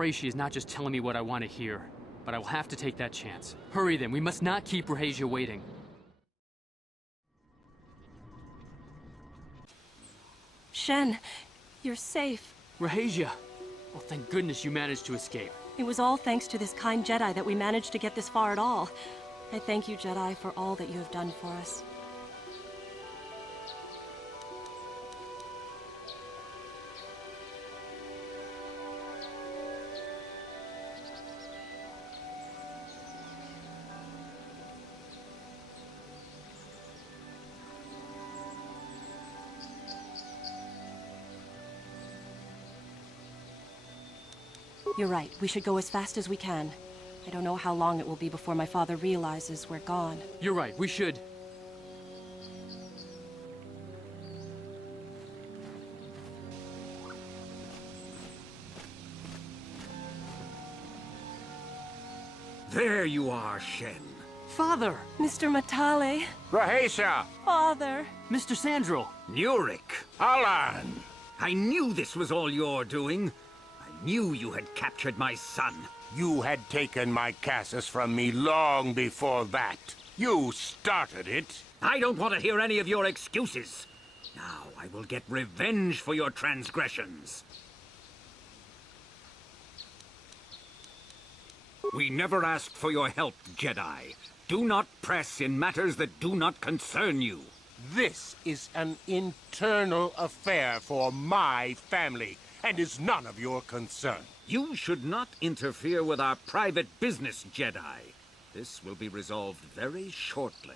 pray she is not just telling me what I want to hear. But I will have to take that chance. Hurry then, we must not keep Rahezia waiting. Shen, you're safe. Rahezia! Well, thank goodness you managed to escape. It was all thanks to this kind Jedi that we managed to get this far at all. I thank you, Jedi, for all that you have done for us. You're right. We should go as fast as we can. I don't know how long it will be before my father realizes we're gone. You're right, we should. There you are, Shen. Father! Mr. Matale. Rahezia! Father. Mr. Sandral! Nurik! Alan! I knew this was all your doing. I knew you had captured my son. You had taken my Casus from me long before that. You started it. I don't want to hear any of your excuses. Now I will get revenge for your transgressions. We never asked for your help, Jedi. Do not press in matters that do not concern you. This is an internal affair for my family, and is none of your concern. You should not interfere with our private business, Jedi. This will be resolved very shortly.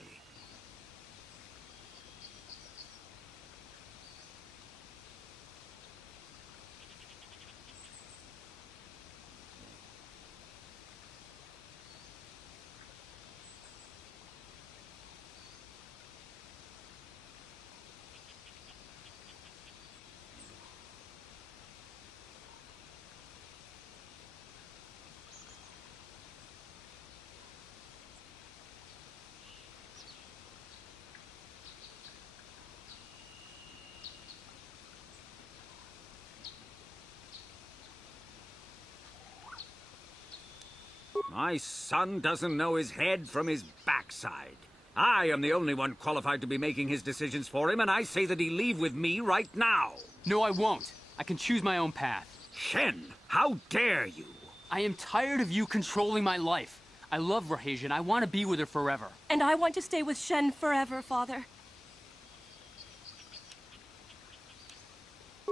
My son doesn't know his head from his backside. I am the only one qualified to be making his decisions for him, and I say that he leave with me right now. No, I won't. I can choose my own path. Shen, how dare you? I am tired of you controlling my life. I love Rahezia, and I want to be with her forever. And I want to stay with Shen forever, Father.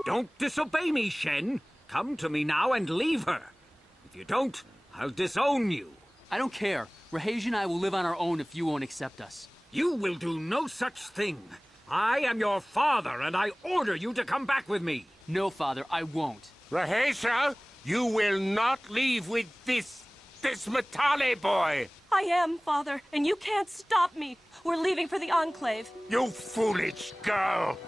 Don't disobey me, Shen. Come to me now and leave her. If you don't, I'll disown you. I don't care. Rahezia and I will live on our own if you won't accept us. You will do no such thing. I am your father, and I order you to come back with me. No, Father, I won't. Rahezia, you will not leave with this Matale boy. I am, Father, and you can't stop me. We're leaving for the Enclave. You foolish girl.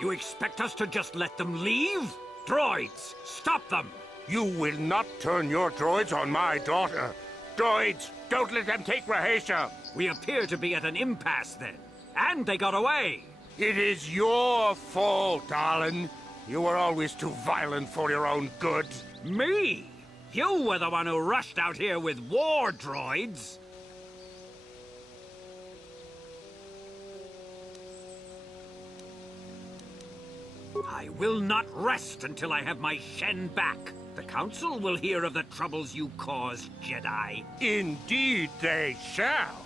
You expect us to just let them leave? Droids, stop them! You will not turn your droids on my daughter. Droids, don't let them take Rahezia. We appear to be at an impasse then. And they got away. It is your fault, Alan. You were always too violent for your own good. Me? You were the one who rushed out here with war droids. I will not rest until I have my Shen back. The Council will hear of the troubles you caused, Jedi. Indeed they shall.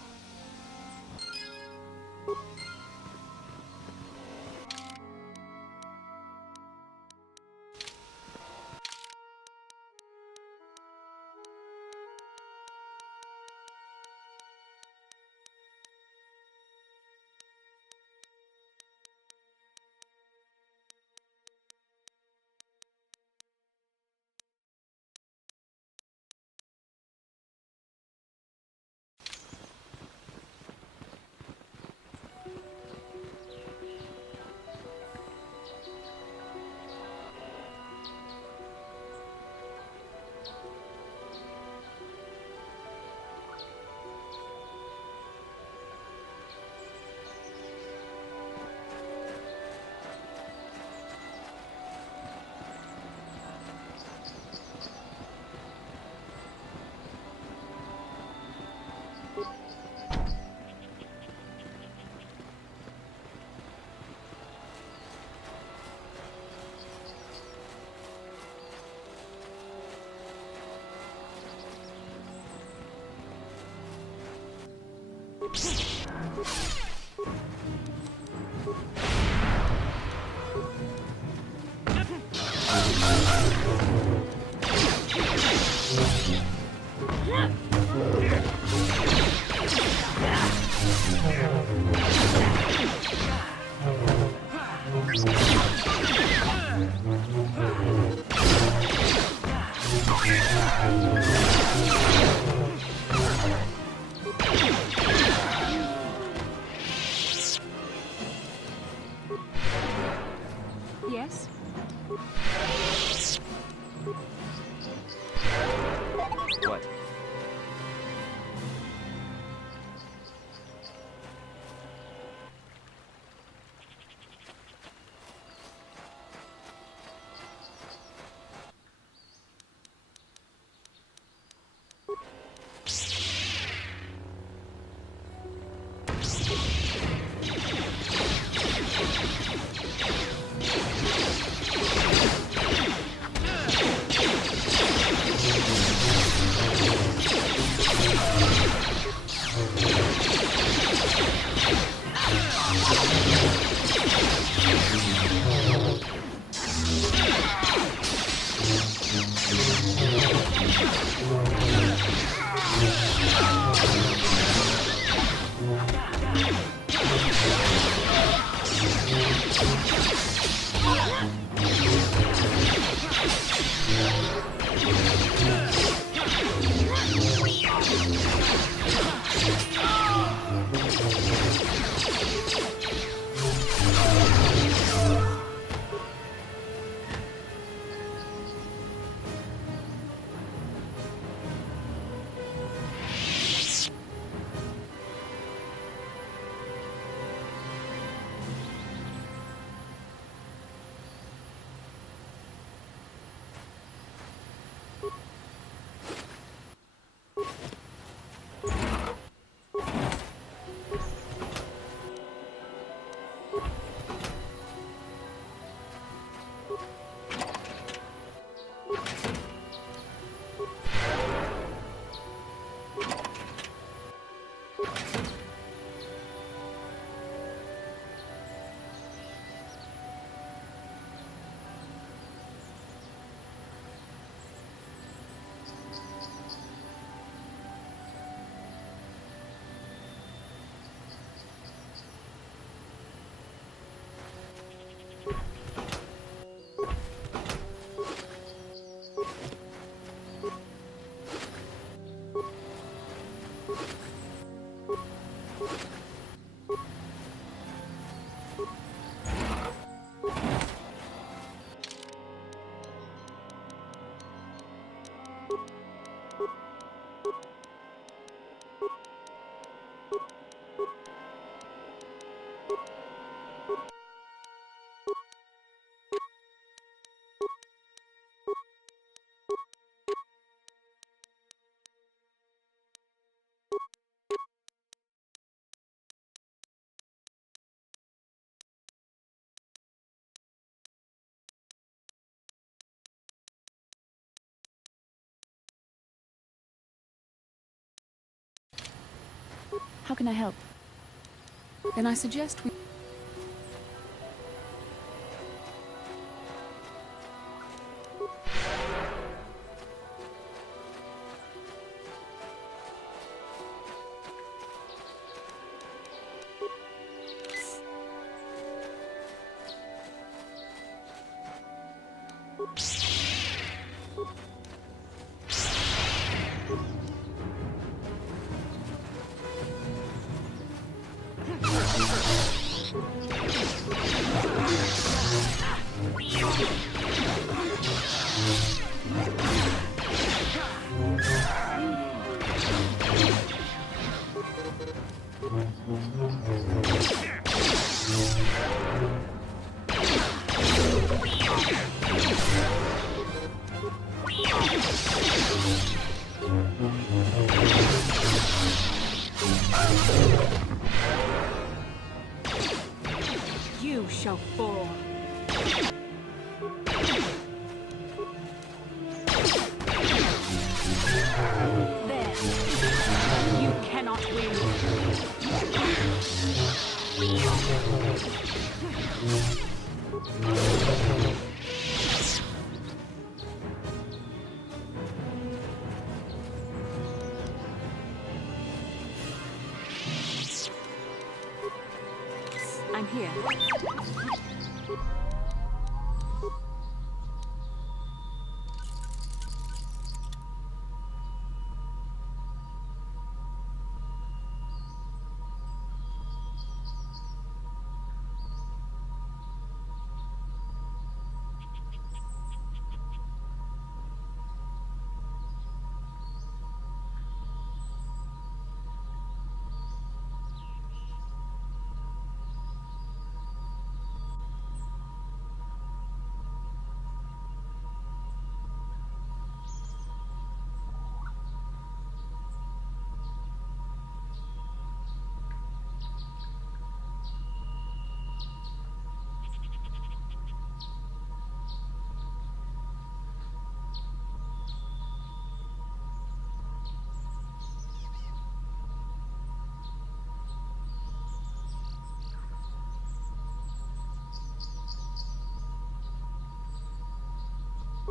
Yes? What? How can I help? Then I suggest we... You shall fall. There. You cannot win. I'm here.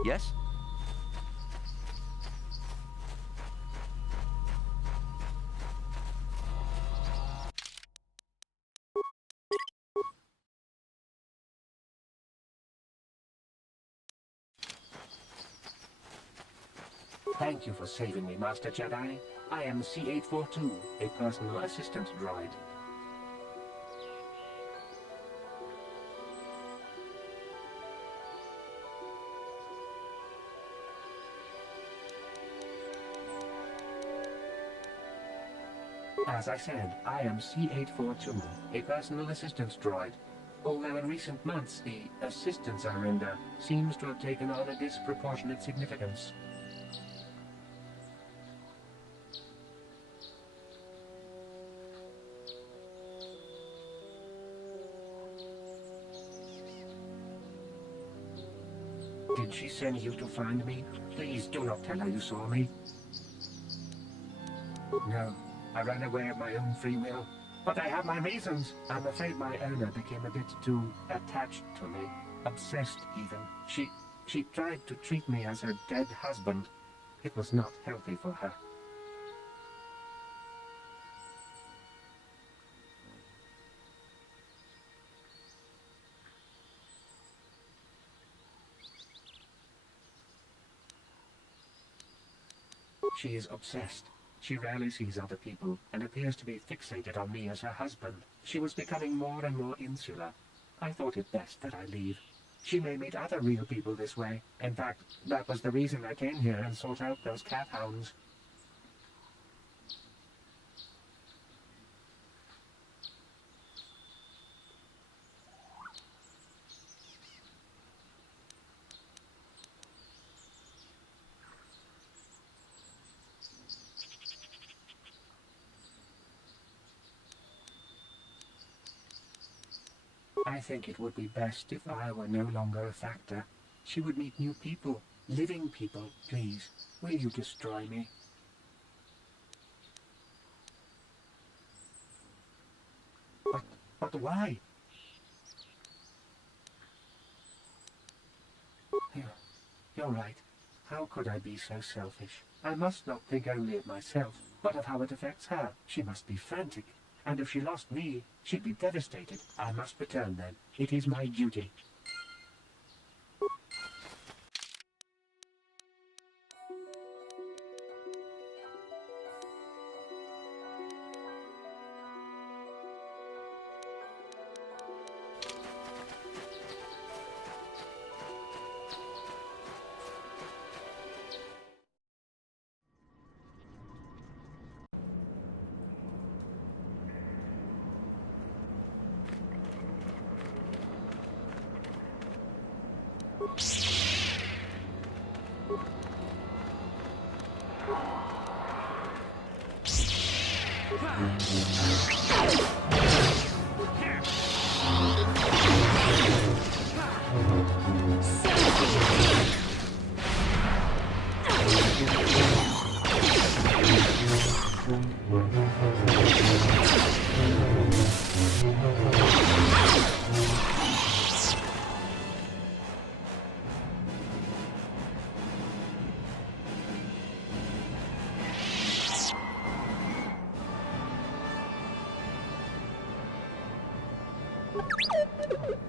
Yes? Thank you for saving me, Master Jedi. I am C-842, a personal assistant droid. As I said, I am C-842, a personal assistance droid. Although in recent months the assistance I render seems to have taken on a disproportionate significance. Did she send you to find me? Please do not tell her you saw me. No, I ran away of my own free will. But I have my reasons. I'm afraid my owner became a bit too attached to me. Obsessed, even. She tried to treat me as her dead husband. It was not healthy for her. She is obsessed. She rarely sees other people and appears to be fixated on me as her husband. She was becoming more and more insular. I thought it best that I leave. She may meet other real people this way. In fact, that was the reason I came here and sought out those cat hounds. I think it would be best if I were no longer a factor. She would meet new people, living people. Please, will you destroy me? But why? You're right. How could I be so selfish? I must not think only of myself, but of how it affects her. She must be frantic. And if she lost me, she'd be devastated. I must return then. It is my duty.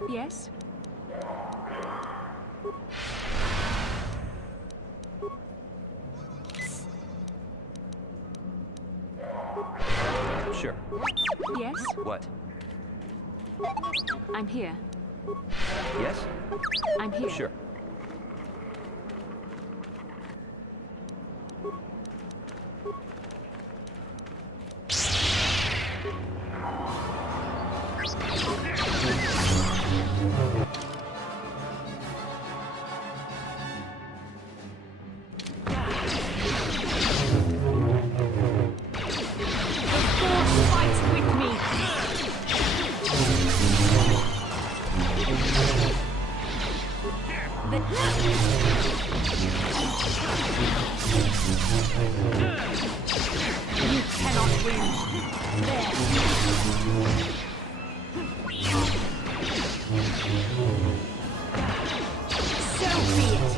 Yes? Sure. Yes? What? I'm here. Yes? I'm here. Sure. Fight with me! You cannot win. There. So be it.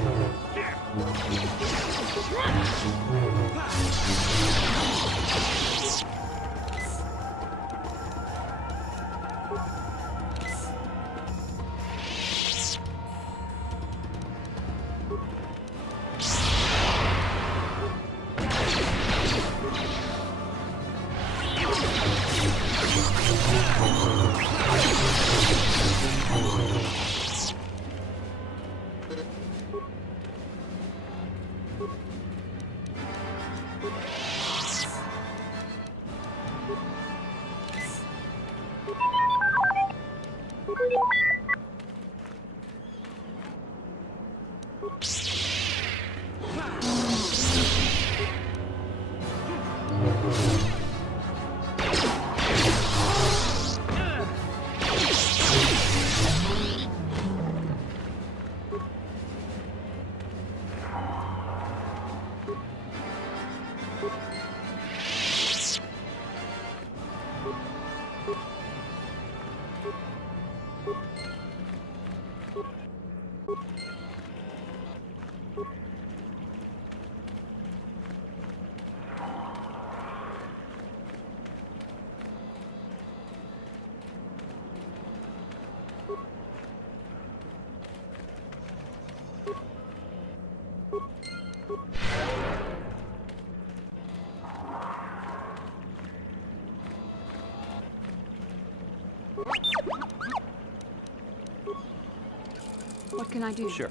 What can I do? Sure.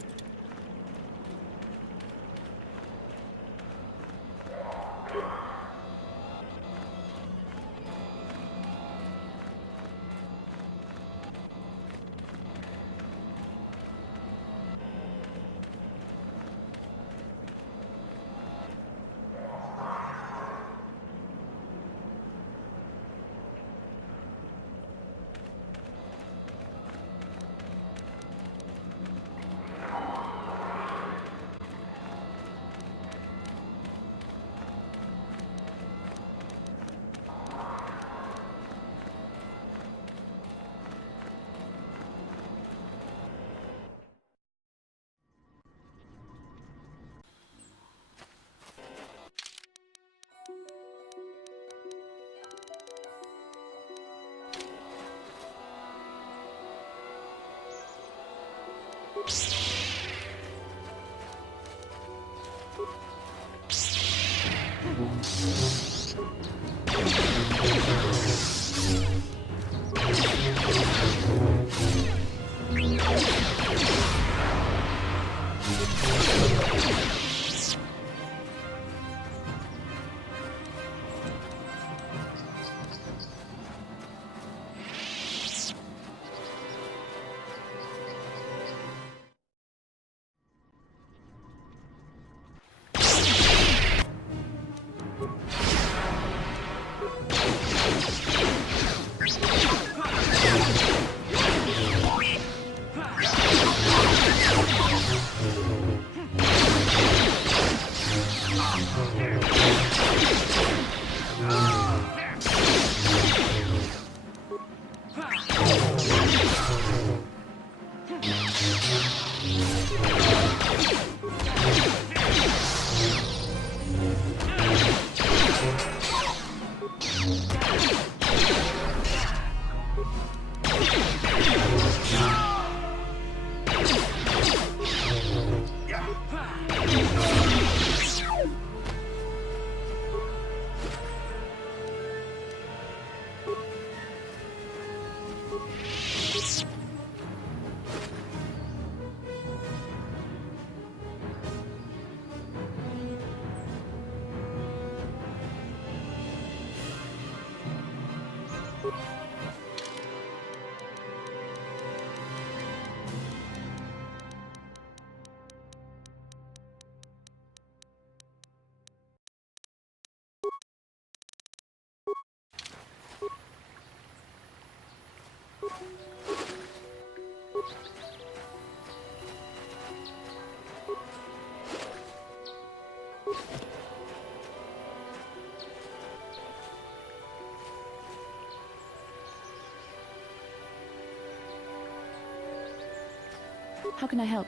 How can I help?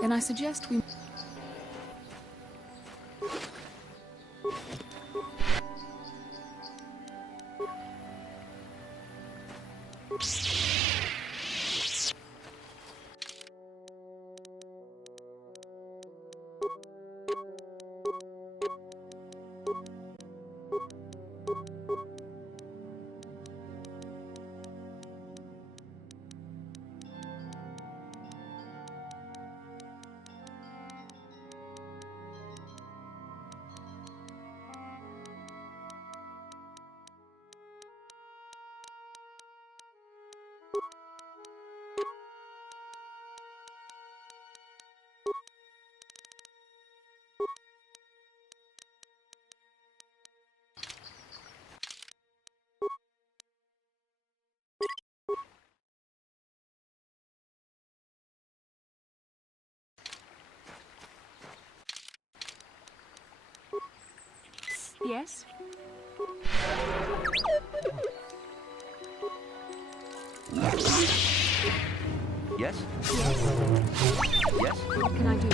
Then I suggest we... Yes? Yes? Yes? What can I do?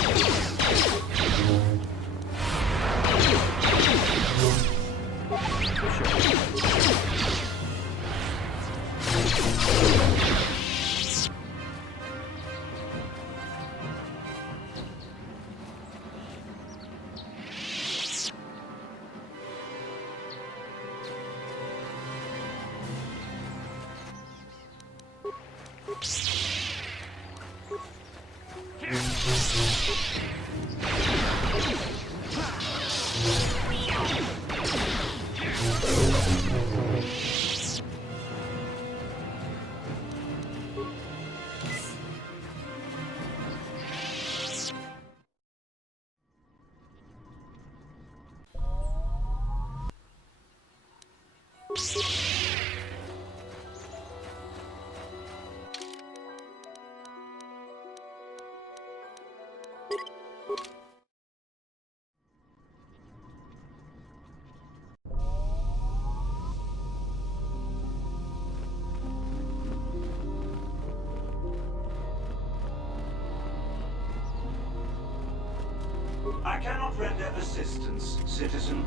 I cannot render assistance, citizen.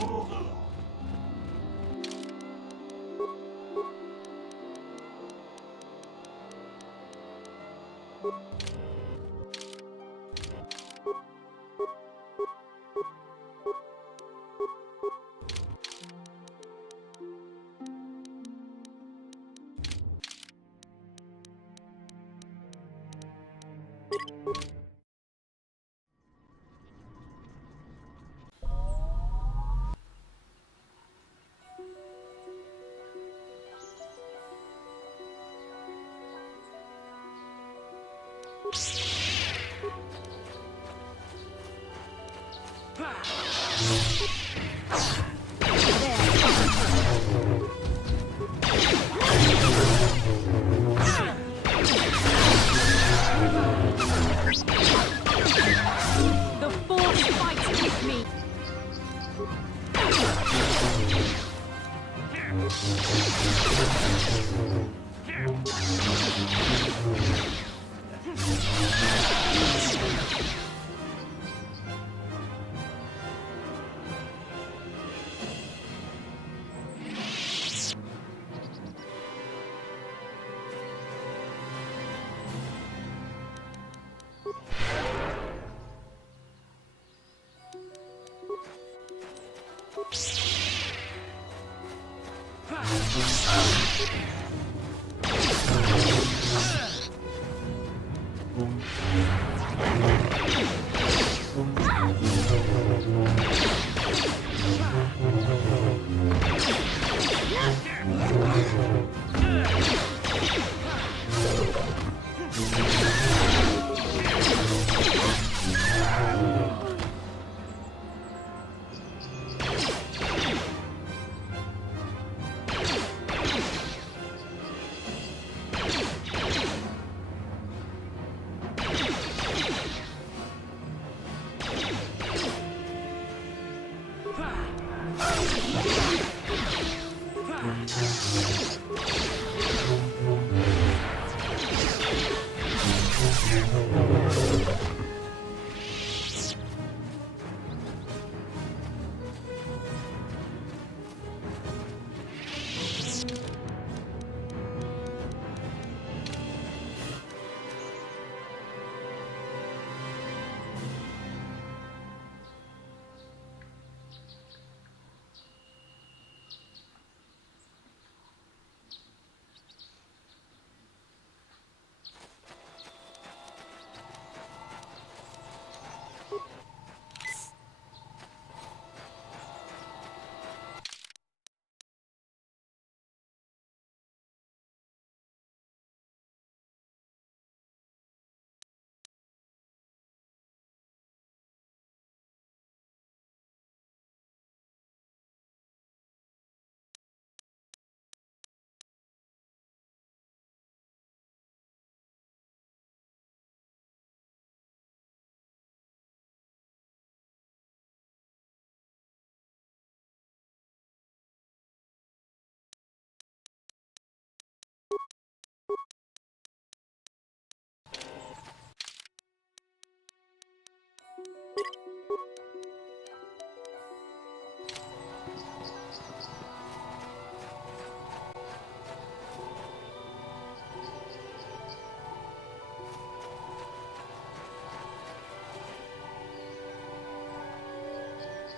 Move along. The Force fights with me!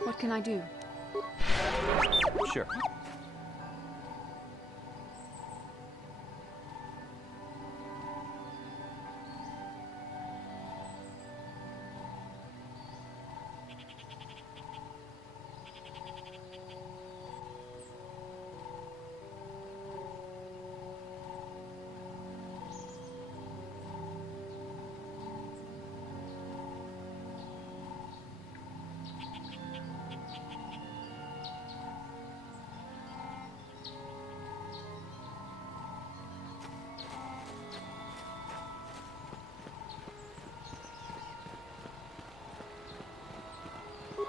What can I do? Sure.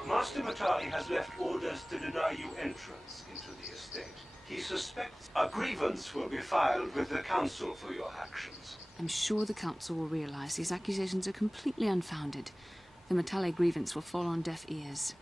Master Matali has left orders to deny you entrance into the estate. He suspects a grievance will be filed with the Council for your actions. I'm sure the Council will realize these accusations are completely unfounded. The Matale grievance will fall on deaf ears.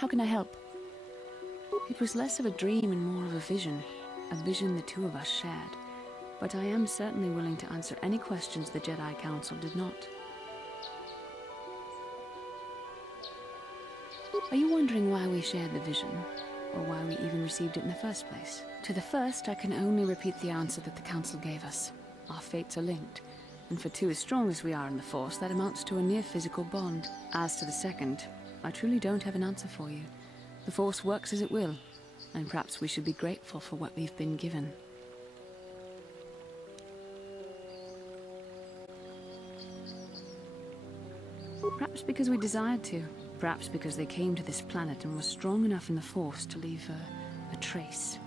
How can I help? It was less of a dream and more of a vision the two of us shared. But I am certainly willing to answer any questions the Jedi Council did not. Are you wondering why we shared the vision? Or why we even received it in the first place? To the first, I can only repeat the answer that the Council gave us. Our fates are linked. And for two as strong as we are in the Force, that amounts to a near-physical bond. As to the second, I truly don't have an answer for you. The Force works as it will, and perhaps we should be grateful for what we've been given. Perhaps because we desired to. Perhaps because they came to this planet and were strong enough in the Force to leave a trace.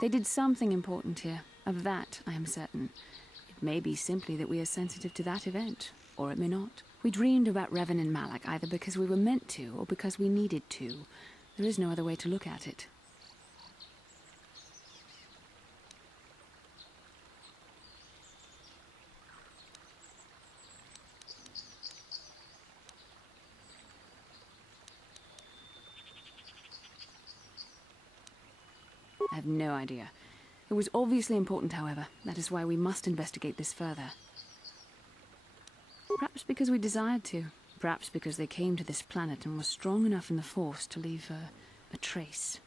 They did something important here. Of that, I am certain. It may be simply that we are sensitive to that event, or it may not. We dreamed about Revan and Malak either because we were meant to, or because we needed to. There is no other way to look at it. I have no idea. It was obviously important, however. That is why we must investigate this further. Perhaps because we desired to. Perhaps because they came to this planet and were strong enough in the Force to leave a trace.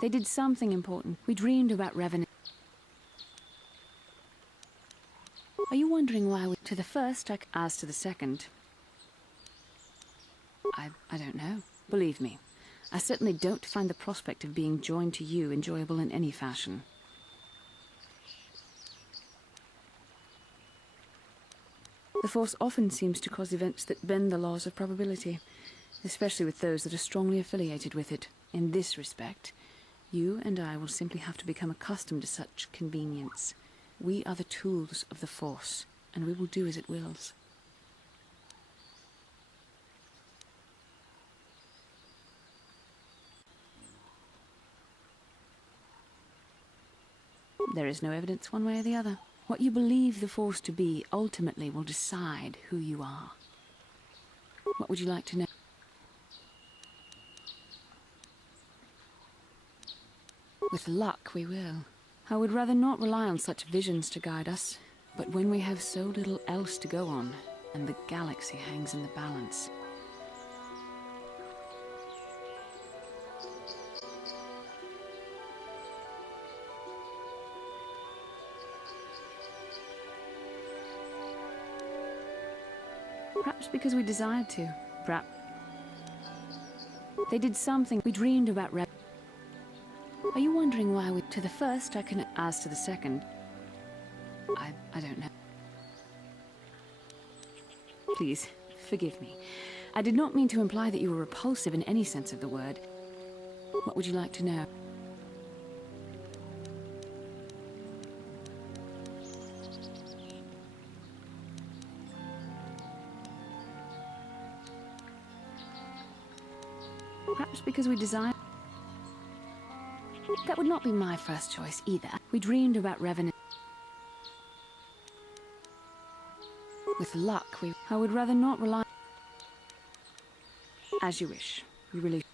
They did something important. We dreamed about Revan. Are you wondering why we... To the first, as to the second... I don't know. Believe me, I certainly don't find the prospect of being joined to you enjoyable in any fashion. The Force often seems to cause events that bend the laws of probability, especially with those that are strongly affiliated with it. In this respect, you and I will simply have to become accustomed to such convenience. We are the tools of the Force, and we will do as it wills. There is no evidence one way or the other. What you believe the Force to be ultimately will decide who you are. What would you like to know? With luck, we will. I would rather not rely on such visions to guide us, but when we have so little else to go on, and the galaxy hangs in the balance... Perhaps because we desired to. Perhaps... They did something. We dreamed about Revan. Are you wondering why we... To the first, I can... As to the second... I don't know. Please, forgive me. I did not mean to imply that you were repulsive in any sense of the word. What would you like to know? Perhaps because we desire... That would not be my first choice either. We dreamed about Revan. With luck, I would rather not rely... As you wish. You really...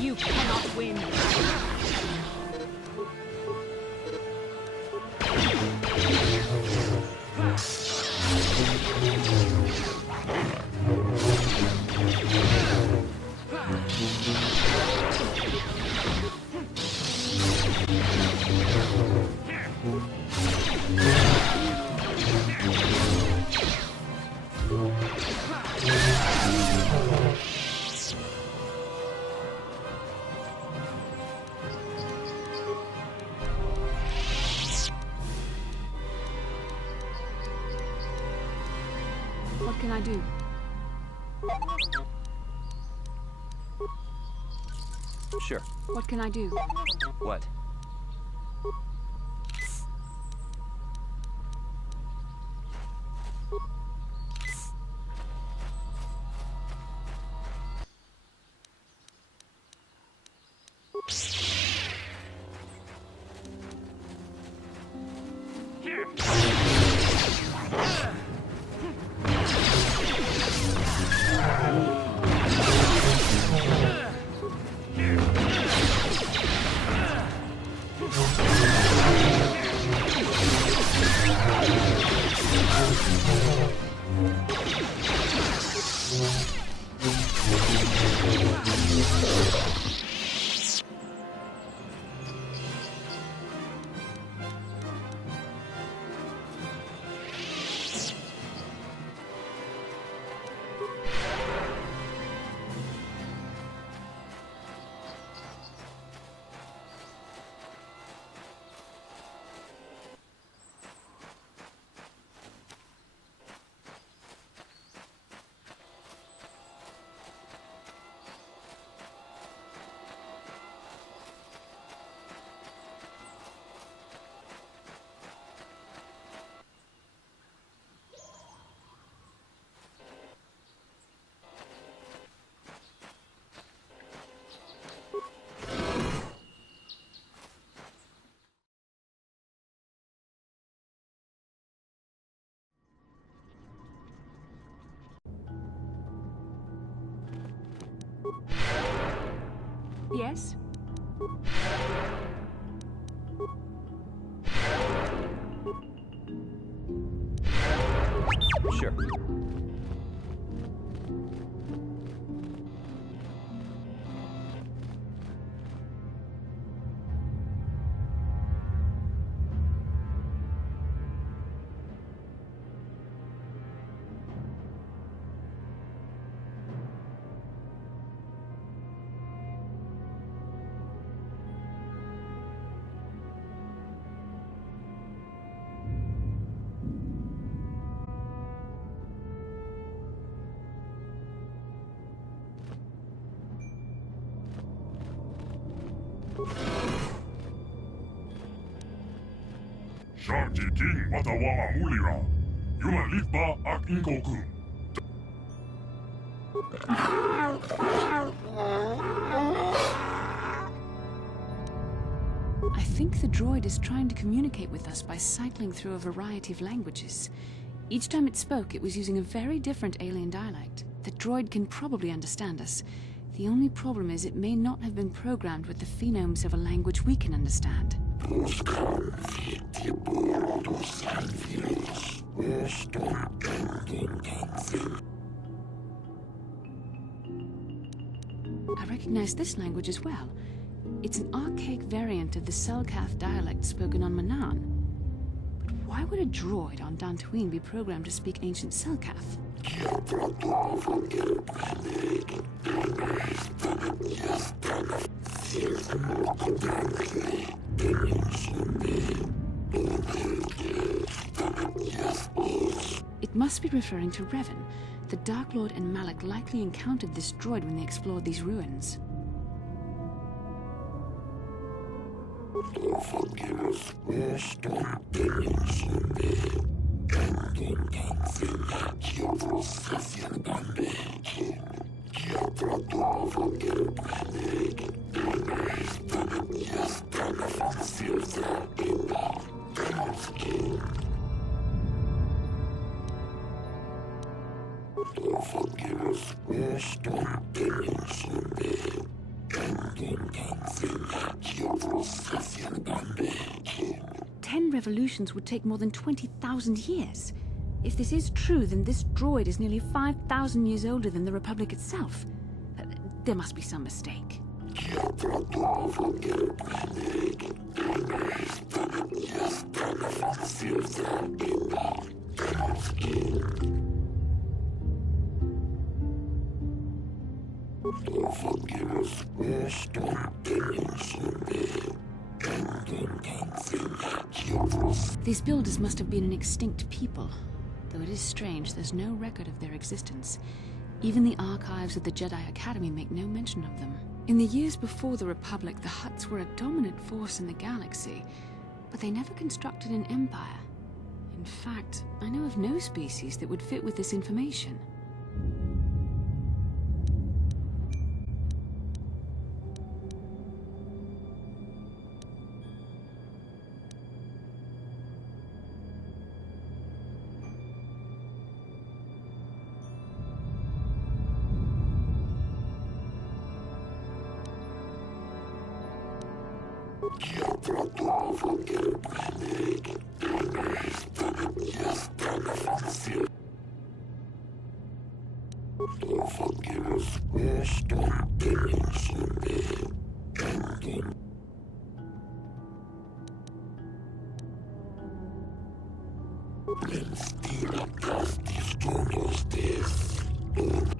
You cannot win. What can I do? Sure. What can I do? What? Yes? Sure. Sharky King Watawa Amulira. Yula Lipa Ak Inkokun. I think the droid is trying to communicate with us by cycling through a variety of languages. Each time it spoke, it was using a very different alien dialect. The droid can probably understand us. The only problem is it may not have been programmed with the phonemes of a language we can understand. I recognize this language as well. It's an archaic variant of the Selkath dialect spoken on Manaan. But why would a droid on Dantooine be programmed to speak ancient Selkath? referring to Revan. The Dark Lord and Malik likely encountered this droid when they explored these ruins. Ten revolutions would take more than 20,000 years. If this is true, then this droid is nearly 5,000 years older than the Republic itself. There must be some mistake. These builders must have been an extinct people. Though it is strange, there's no record of their existence. Even the archives of the Jedi Academy make no mention of them. In the years before the Republic, the Hutts were a dominant force in the galaxy, but they never constructed an empire. In fact, I know of no species that would fit with this information.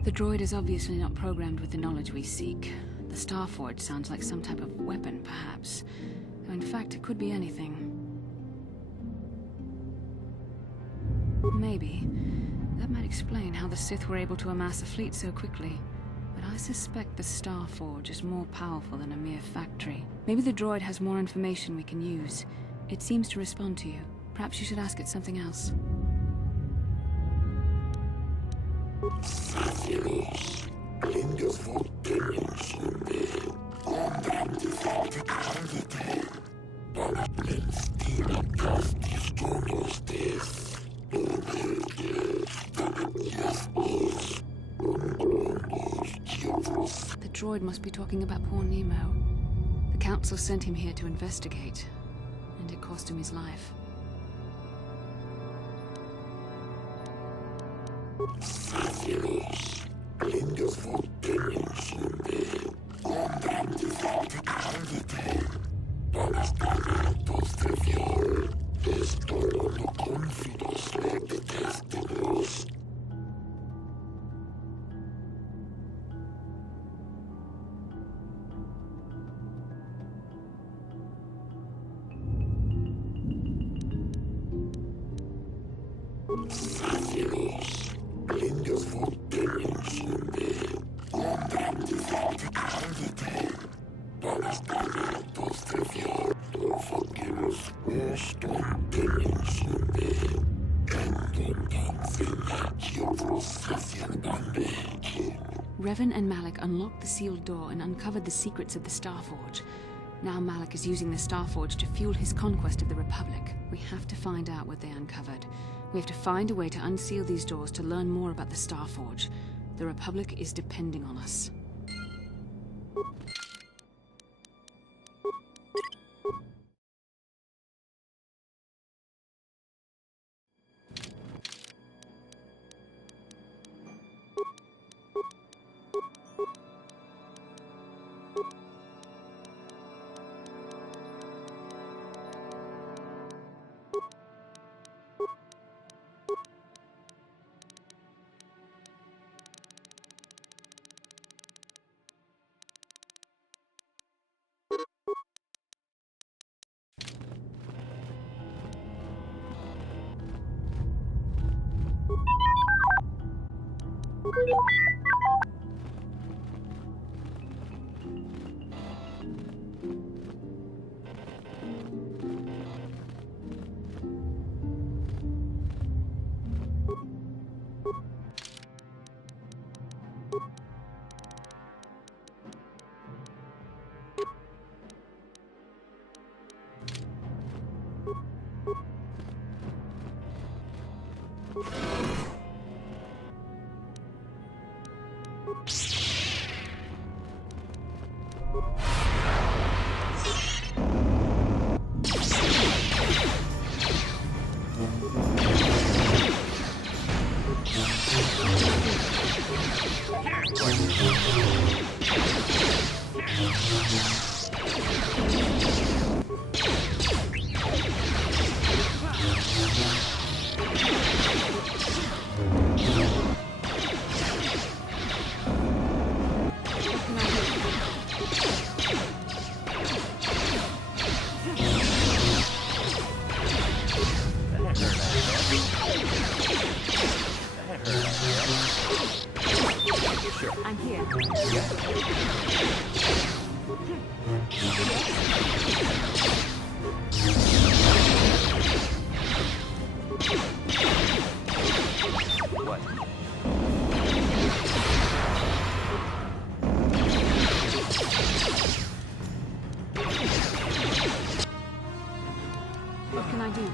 The droid is obviously not programmed with the knowledge we seek. The Starforge sounds like some type of weapon, perhaps. Though in fact, it could be anything. Maybe. That might explain how the Sith were able to amass a fleet so quickly. But I suspect the Starforge is more powerful than a mere factory. Maybe the droid has more information we can use. It seems to respond to you. Perhaps you should ask it something else. The droid must be talking about poor Nemo. The Council sent him here to investigate, and it cost him his life. Revan and Malik unlocked the sealed door and uncovered the secrets of the Starforge. Now Malik is using the Starforge to fuel his conquest of the Republic. We have to find out what they uncovered. We have to find a way to unseal these doors to learn more about the Starforge. The Republic is depending on us. I'm here. What? What can I do?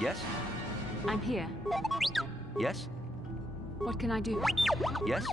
Yes? I'm here. Yes? What can I do? Yes?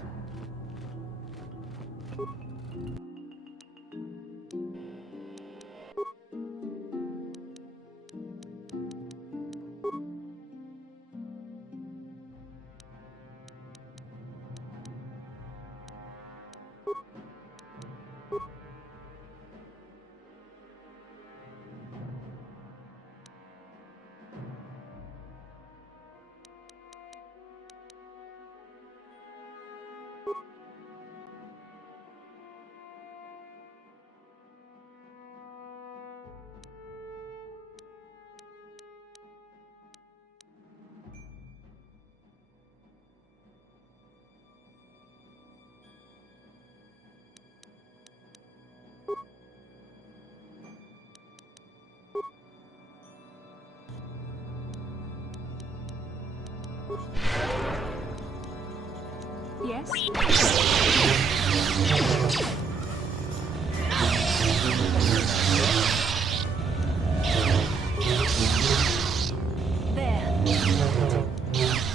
Yes? There.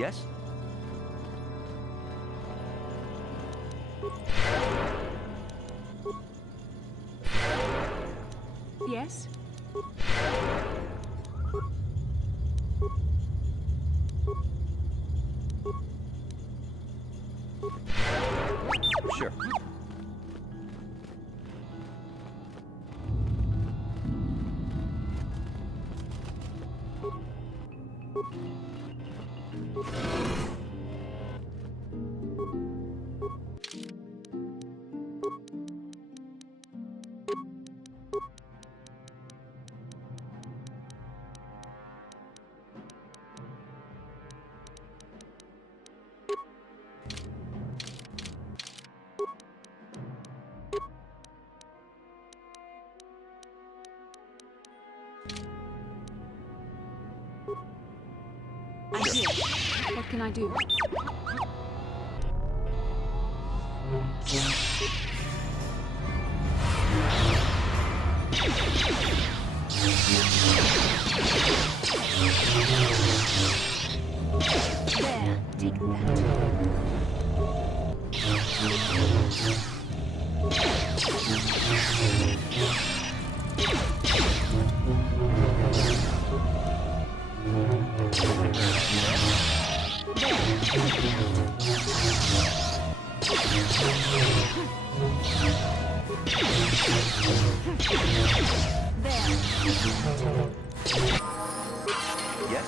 Yes? Yes? Sure. I'm here. What can I do? There, take that. Yes?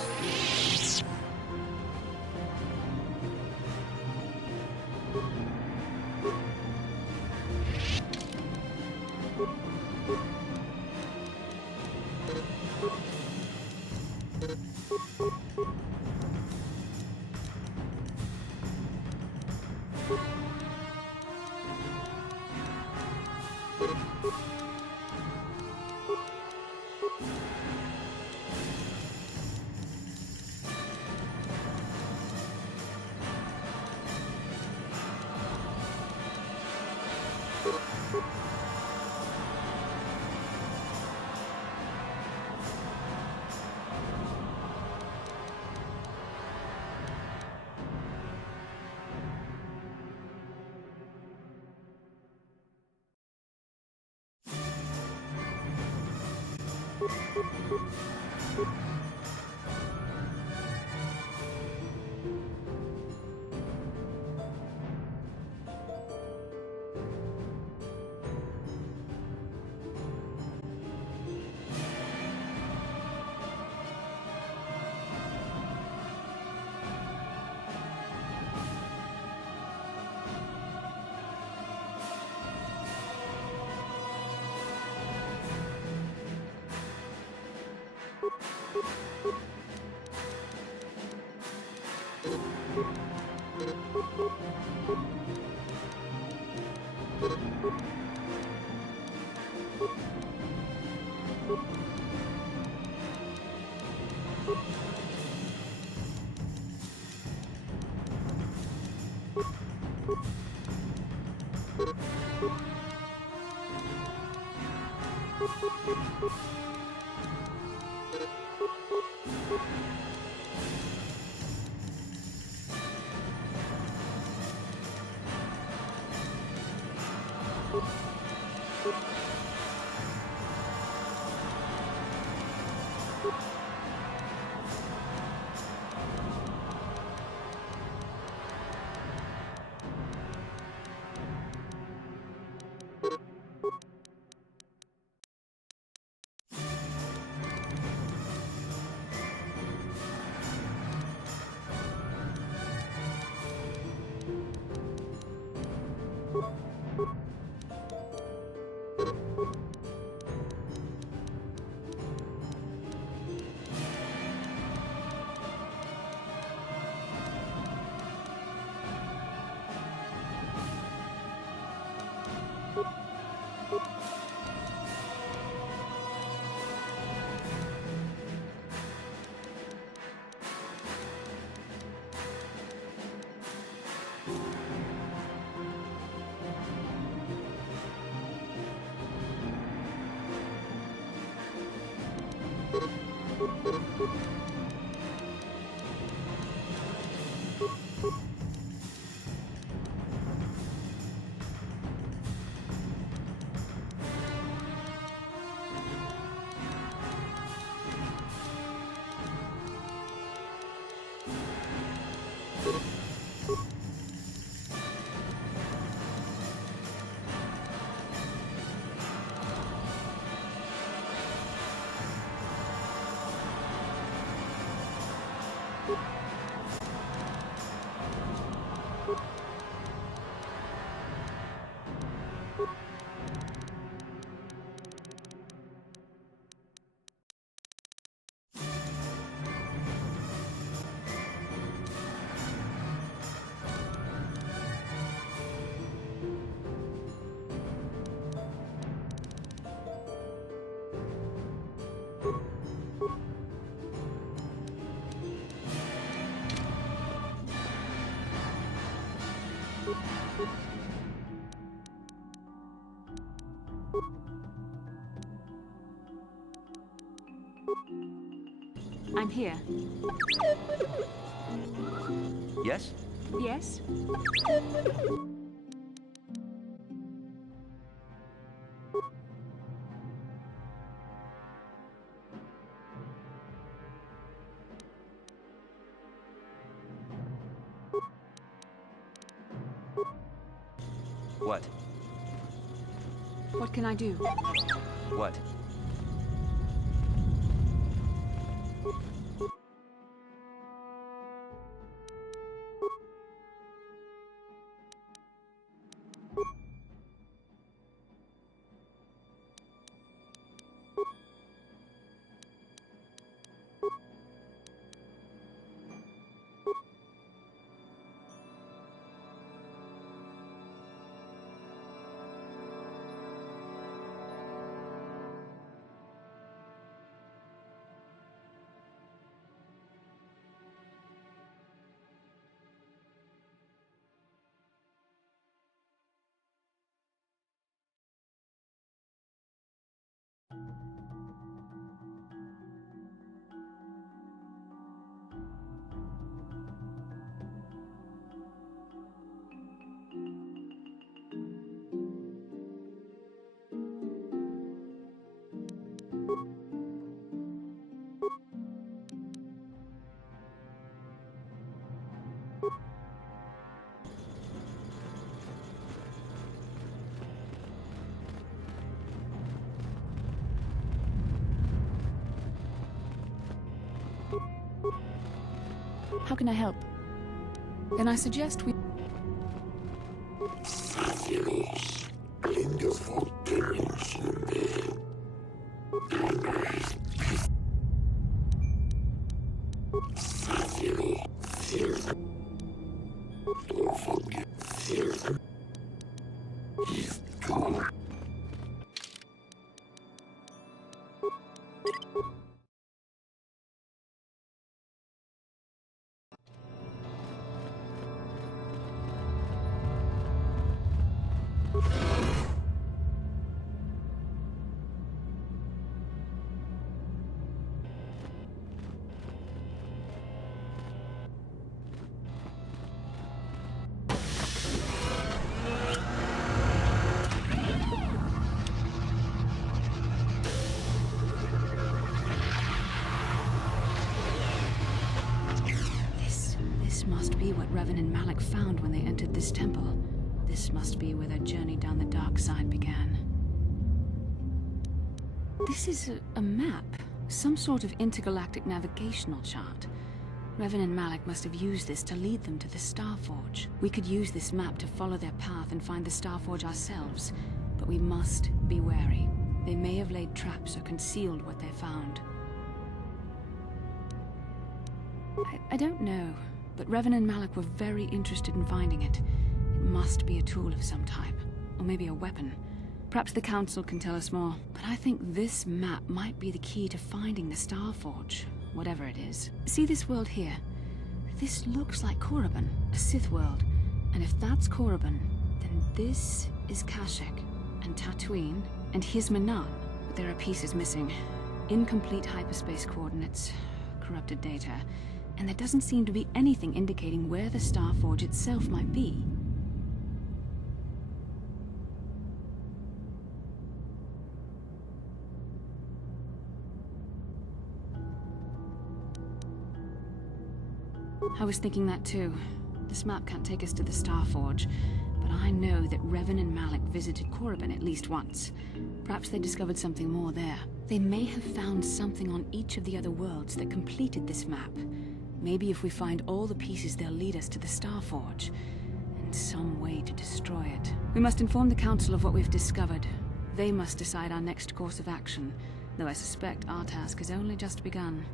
I'm here. Yes? Yes? What? What can I do? What? How can I help? Then I suggest we... This must be what Revan and Malik found when they entered this temple. This must be where their journey down the dark side began. This is a map. Some sort of intergalactic navigational chart. Revan and Malik must have used this to lead them to the Starforge. We could use this map to follow their path and find the Starforge ourselves, but we must be wary. They may have laid traps or concealed what they found. I don't know, but Revan and Malik were very interested in finding it. It must be a tool of some type, or maybe a weapon. Perhaps the Council can tell us more, but I think this map might be the key to finding the Starforge, whatever it is. See this world here? This looks like Korriban, a Sith world. And if that's Korriban, then this is Kashyyyk, and Tatooine, and here's Manaan. But there are pieces missing. Incomplete hyperspace coordinates, corrupted data, and there doesn't seem to be anything indicating where the Starforge itself might be. I was thinking that too. This map can't take us to the Starforge, but I know that Revan and Malik visited Korriban at least once. Perhaps they discovered something more there. They may have found something on each of the other worlds that completed this map. Maybe if we find all the pieces, they'll lead us to the Starforge, and some way to destroy it. We must inform the Council of what we've discovered. They must decide our next course of action, though I suspect our task has only just begun.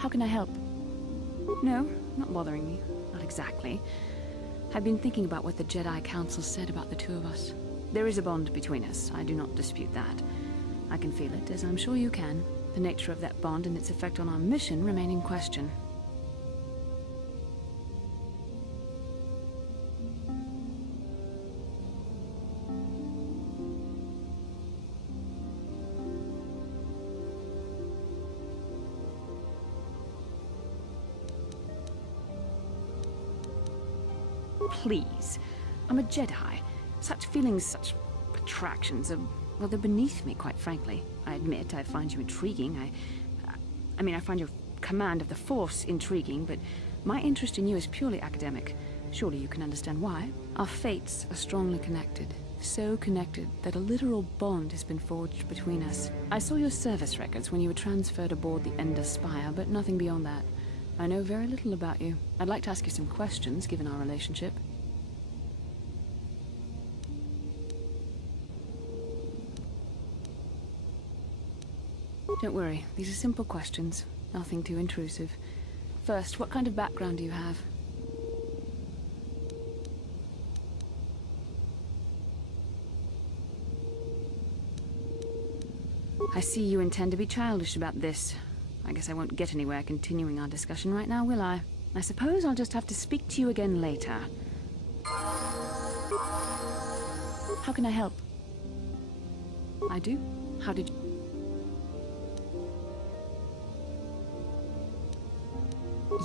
How can I help? No, not bothering me. Not exactly. I've been thinking about what the Jedi Council said about the two of us. There is a bond between us. I do not dispute that. I can feel it, as I'm sure you can. The nature of that bond and its effect on our mission remain in question. Please. I'm a Jedi. Such feelings, such attractions are, well, they're beneath me, quite frankly. I admit I find you intriguing. I find your command of the Force intriguing, but my interest in you is purely academic. Surely you can understand why. Our fates are strongly connected. So connected that a literal bond has been forged between us. I saw your service records when you were transferred aboard the Ender Spire, but nothing beyond that. I know very little about you. I'd like to ask you some questions, given our relationship. Don't worry, these are simple questions. Nothing too intrusive. First, what kind of background do you have? I see you intend to be childish about this. I guess I won't get anywhere continuing our discussion right now, will I? I suppose I'll just have to speak to you again later. How can I help? I do? How did you...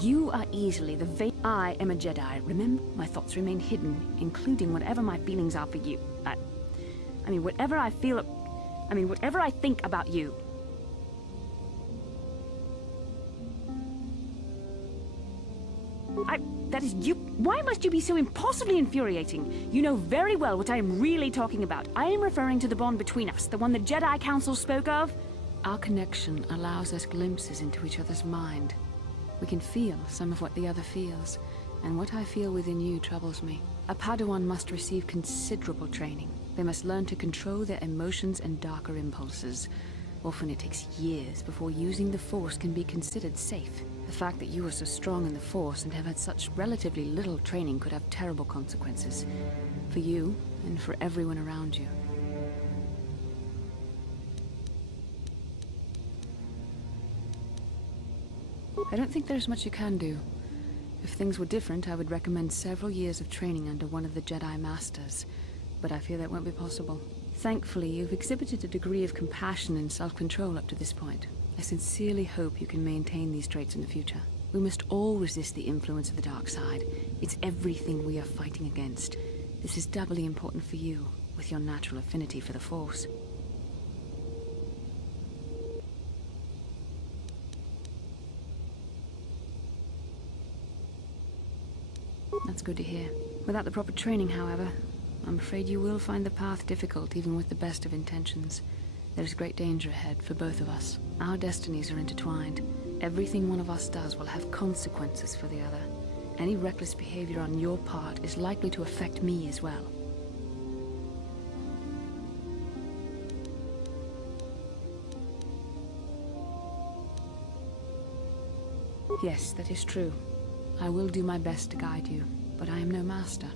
You are easily the I am a Jedi. Remember, my thoughts remain hidden, including whatever my feelings are for you. Whatever I feel... whatever I think about you. That is you. Why must you be so impossibly infuriating? You know very well what I am really talking about. I am referring to the bond between us, the one the Jedi Council spoke of. Our connection allows us glimpses into each other's mind. We can feel some of what the other feels, and what I feel within you troubles me. A Padawan must receive considerable training. They must learn to control their emotions and darker impulses. Often it takes years before using the Force can be considered safe. The fact that you are so strong in the Force and have had such relatively little training could have terrible consequences. For you, and for everyone around you. I don't think there's much you can do. If things were different, I would recommend several years of training under one of the Jedi Masters. But I fear that won't be possible. Thankfully, you've exhibited a degree of compassion and self-control up to this point. I sincerely hope you can maintain these traits in the future. We must all resist the influence of the dark side. It's everything we are fighting against. This is doubly important for you, with your natural affinity for the Force. That's good to hear. Without the proper training, however, I'm afraid you will find the path difficult, even with the best of intentions. There's great danger ahead for both of us. Our destinies are intertwined. Everything one of us does will have consequences for the other. Any reckless behavior on your part is likely to affect me as well. Yes, that is true. I will do my best to guide you, but I am no master.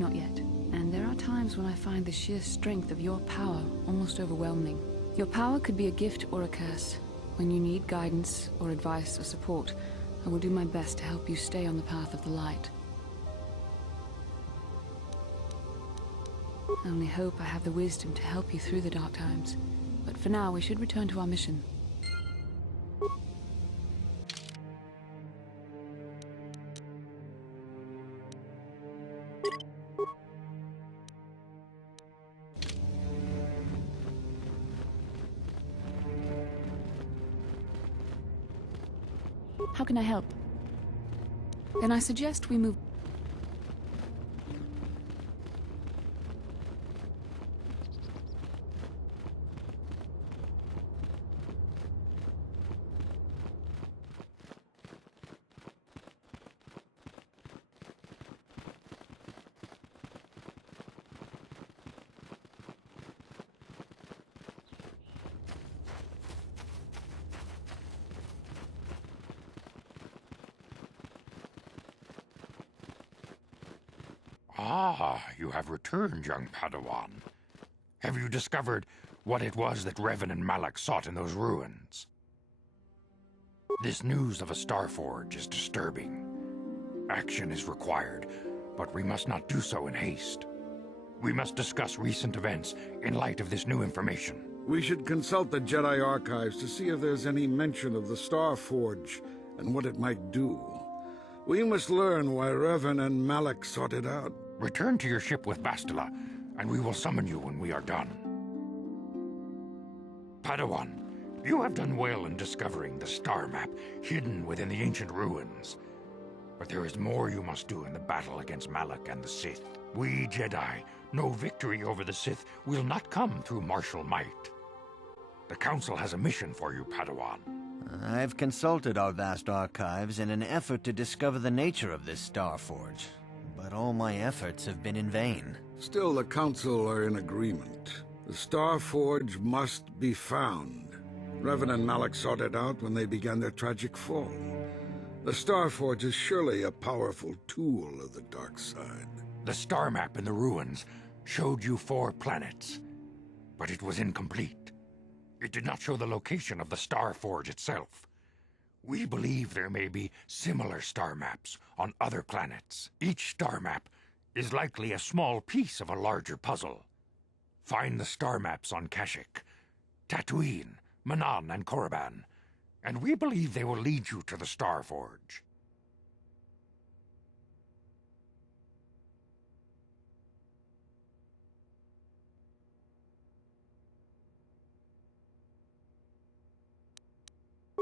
Not yet. And there are times when I find the sheer strength of your power almost overwhelming. Your power could be a gift or a curse. When you need guidance or advice or support, I will do my best to help you stay on the path of the light. I only hope I have the wisdom to help you through the dark times. But for now, we should return to our mission. How can I help? Then I suggest we move... Ah, you have returned, young Padawan. Have you discovered what it was that Revan and Malak sought in those ruins? This news of a Starforge is disturbing. Action is required, but we must not do so in haste. We must discuss recent events in light of this new information. We should consult the Jedi archives to see if there's any mention of the Starforge and what it might do. We must learn why Revan and Malak sought it out. Return to your ship with Bastila, and we will summon you when we are done. Padawan, you have done well in discovering the star map hidden within the ancient ruins. But there is more you must do in the battle against Malak and the Sith. We Jedi know victory over the Sith will not come through martial might. The Council has a mission for you, Padawan. I've consulted our vast archives in an effort to discover the nature of this Starforge, but all my efforts have been in vain. Still, the Council are in agreement. The Starforge must be found. Revan and Malak sought it out when they began their tragic fall. The Starforge is surely a powerful tool of the dark side. The star map in the ruins showed you 4 planets, but it was incomplete. It did not show the location of the Starforge itself. We believe there may be similar star maps on other planets. Each star map is likely a small piece of a larger puzzle. Find the star maps on Kashyyyk, Tatooine, Manaan, and Korriban, and we believe they will lead you to the Starforge.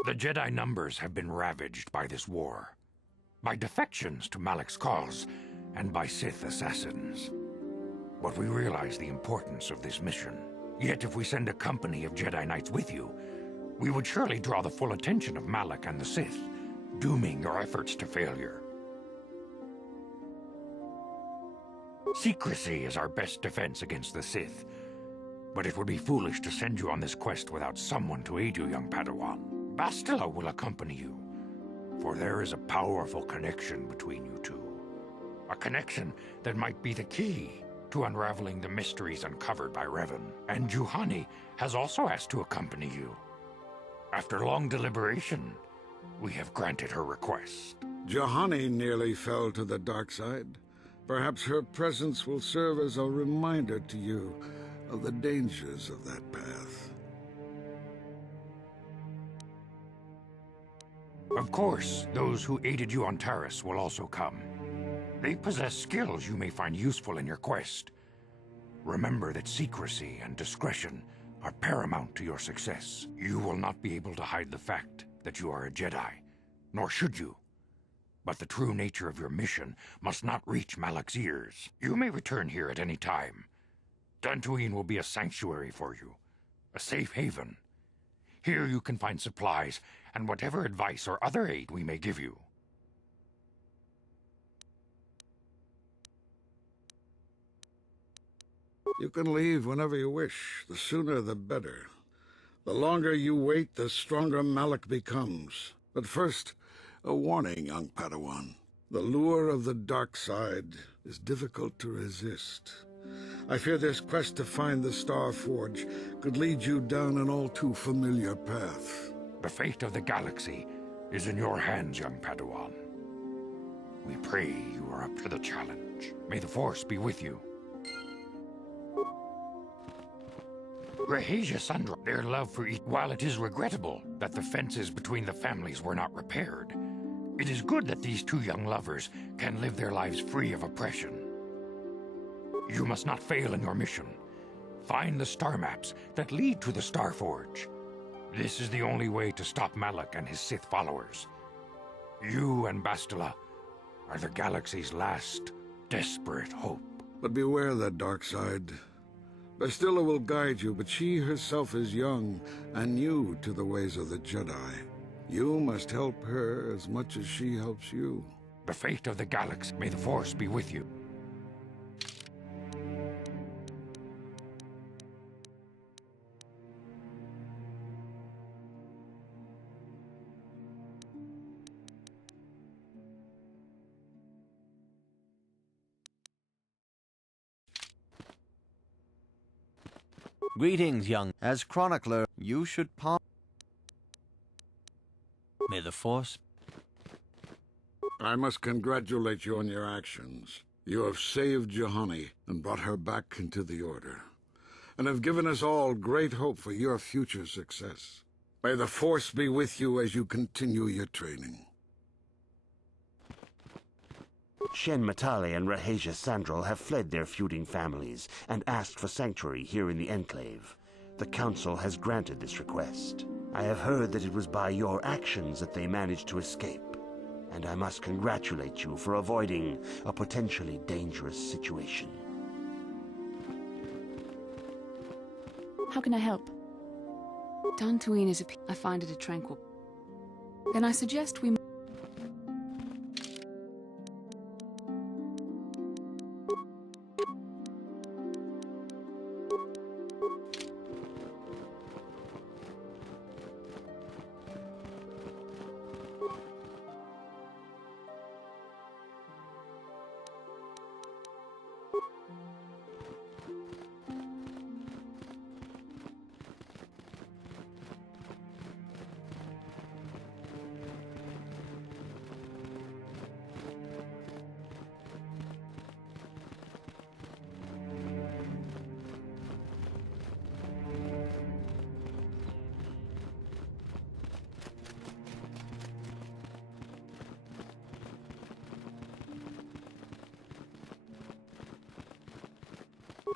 The Jedi numbers have been ravaged by this war, by defections to Malak's cause, and by Sith assassins. But we realize the importance of this mission. Yet if we send a company of Jedi Knights with you, we would surely draw the full attention of Malak and the Sith, dooming your efforts to failure. Secrecy is our best defense against the Sith, but it would be foolish to send you on this quest without someone to aid you, young Padawan. Bastila will accompany you, for there is a powerful connection between you two. A connection that might be the key to unraveling the mysteries uncovered by Revan. And Juhani has also asked to accompany you. After long deliberation, we have granted her request. Juhani nearly fell to the dark side. Perhaps her presence will serve as a reminder to you of the dangers of that path. Of course, those who aided you on Taris will also come. They possess skills you may find useful in your quest. Remember that secrecy and discretion are paramount to your success. You will not be able to hide the fact that you are a Jedi, nor should you. But the true nature of your mission must not reach Malak's ears. You may return here at any time. Dantooine will be a sanctuary for you, a safe haven. Here you can find supplies and whatever advice or other aid we may give you. You can leave whenever you wish. The sooner the better. The longer you wait, the stronger Malak becomes. But first, a warning, young Padawan. The lure of the dark side is difficult to resist. I fear this quest to find the Starforge could lead you down an all too familiar path. The fate of the galaxy is in your hands, young Padawan. We pray you are up to the challenge. May the Force be with you. Rahesia Sandra, their love for each... While it is regrettable that the fences between the families were not repaired, it is good that these two young lovers can live their lives free of oppression. You must not fail in your mission. Find the star maps that lead to the Starforge. This is the only way to stop Malak and his Sith followers. You and Bastila are the galaxy's last desperate hope. But beware that dark side. Bastila will guide you, but she herself is young and new to the ways of the Jedi. You must help her as much as she helps you. The fate of the galaxy. May the Force be with you. Greetings, young. As chronicler, you should May the Force... I must congratulate you on your actions. You have saved Juhani and brought her back into the Order, and have given us all great hope for your future success. May the Force be with you as you continue your training. Shen Matali and Rahesia Sandral have fled their feuding families and asked for sanctuary here in the Enclave. The Council has granted this request. I have heard that it was by your actions that they managed to escape, and I must congratulate you for avoiding a potentially dangerous situation. How can I help? Dantooine is I find it a tranquil... Then I suggest we...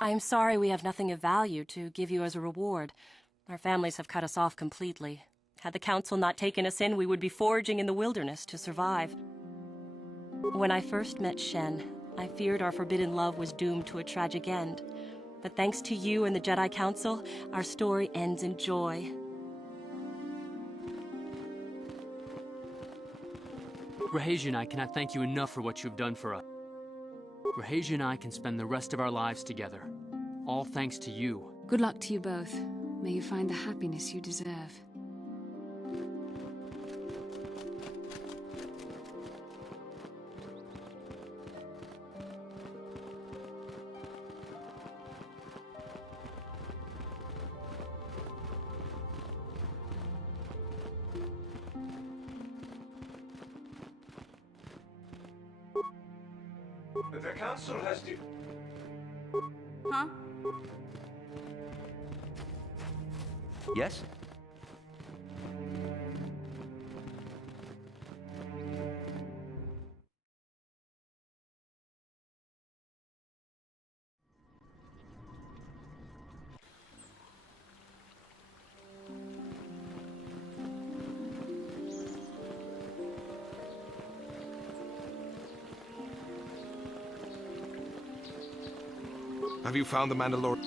I am sorry we have nothing of value to give you as a reward. Our families have cut us off completely. Had the Council not taken us in, we would be foraging in the wilderness to survive. When I first met Shen, I feared our forbidden love was doomed to a tragic end. But thanks to you and the Jedi Council, our story ends in joy. Rahesia and I cannot thank you enough for what you've done for us. Rahesia and I can spend the rest of our lives together. All thanks to you. Good luck to you both. May you find the happiness you deserve. The Council has Huh? Yes? Have you found the Mandalorian?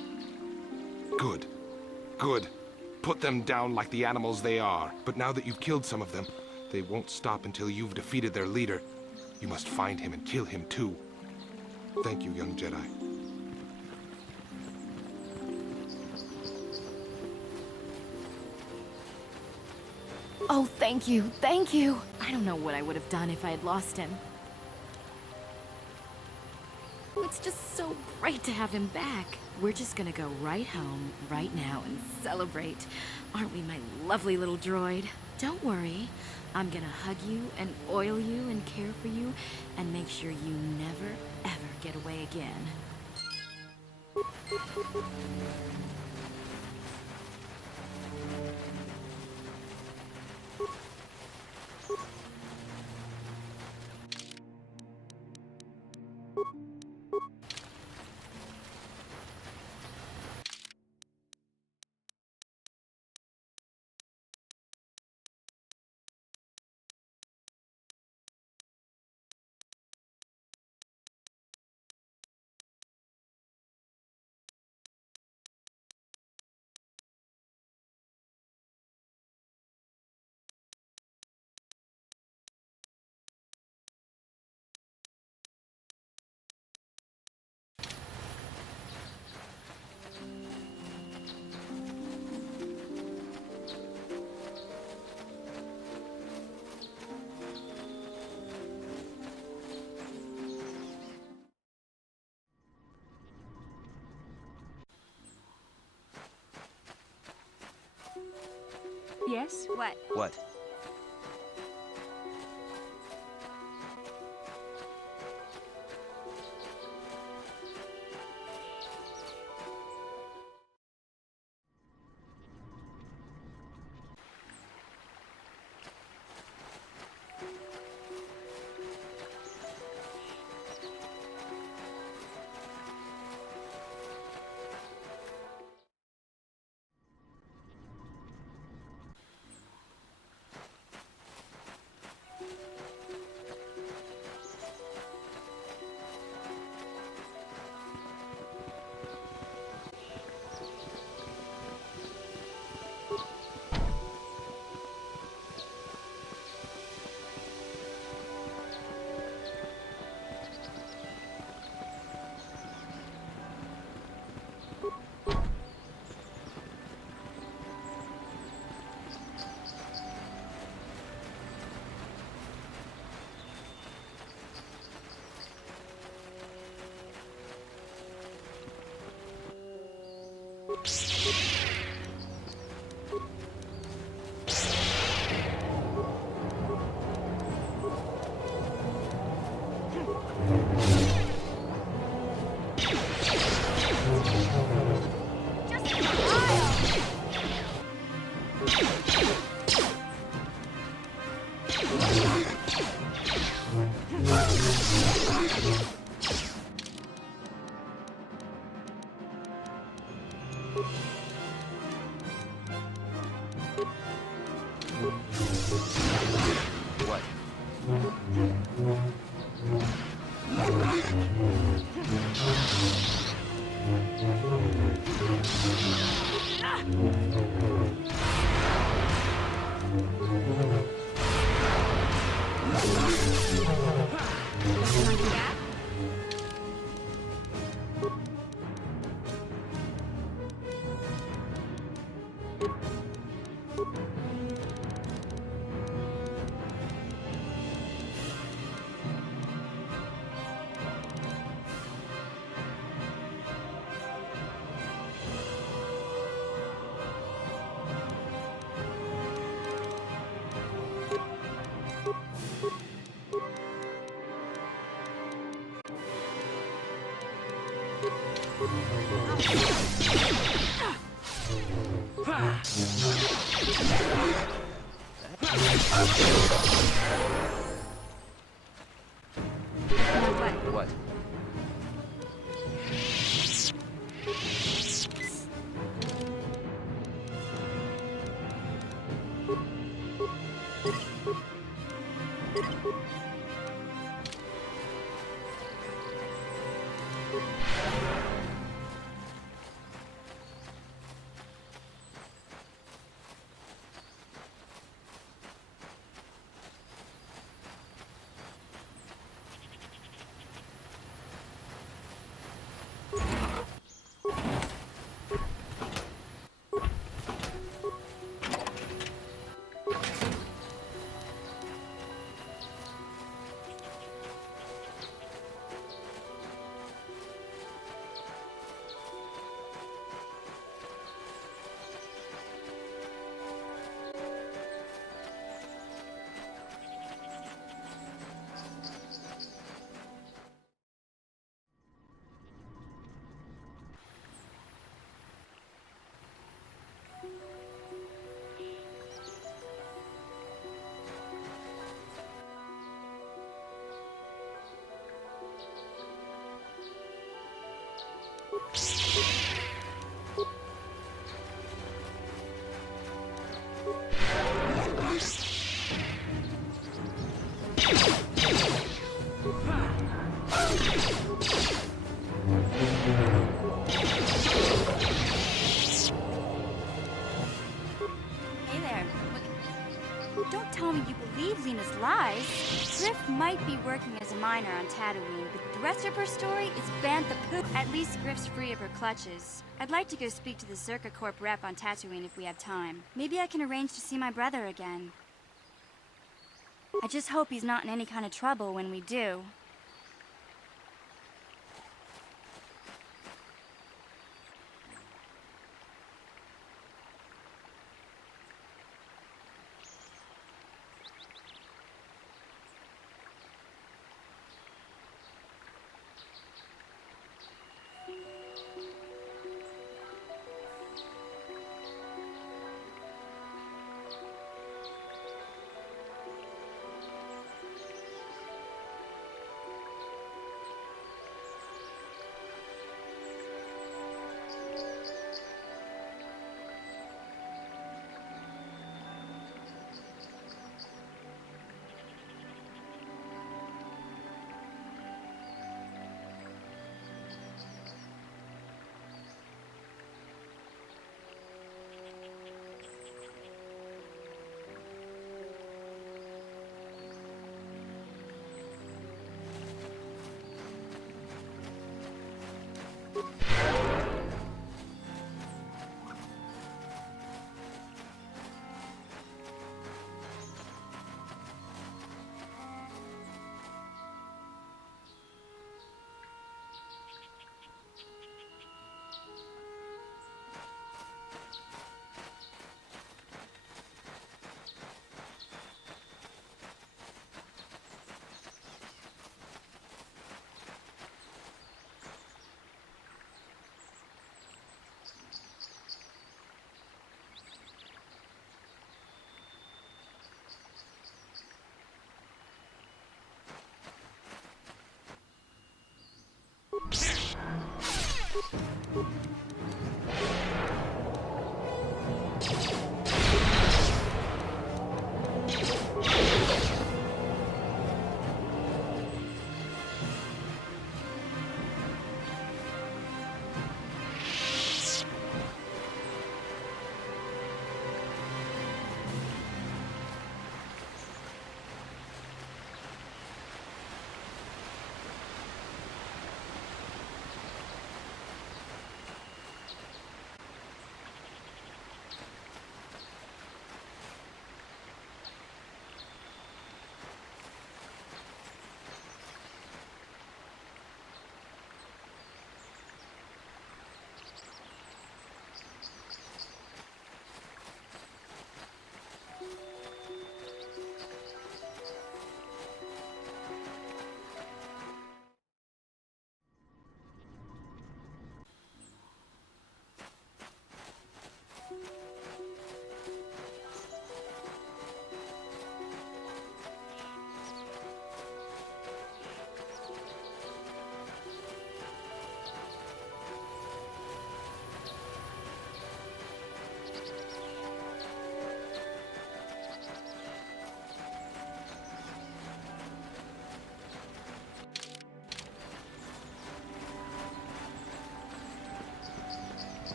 Good. Good. Put them down like the animals they are. But now that you've killed some of them, they won't stop until you've defeated their leader. You must find him and kill him too. Thank you, young Jedi. Oh, thank you, thank you. I don't know what I would have done if I had lost him. It's just so great to have him back. We're just gonna go right home, right now, and celebrate. Aren't we, my lovely little droid? Don't worry. I'm gonna hug you and oil you and care for you and make sure you never, ever get away again. Yes? What? What? What? Hey there. Don't tell me you believe Lena's lies. Griff might be working as a miner on Tatooine, but the rest of her story is Bantha Pook. At least Griff's free of her clutches. I'd like to go speak to the Zerka Corp rep on Tatooine if we have time. Maybe I can arrange to see my brother again. I just hope he's not in any kind of trouble when we do.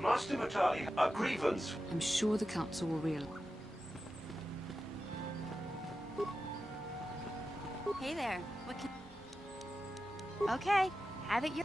Master Matali, a grievance. I'm sure the council will realize. Hey there. What can... Okay, have it your...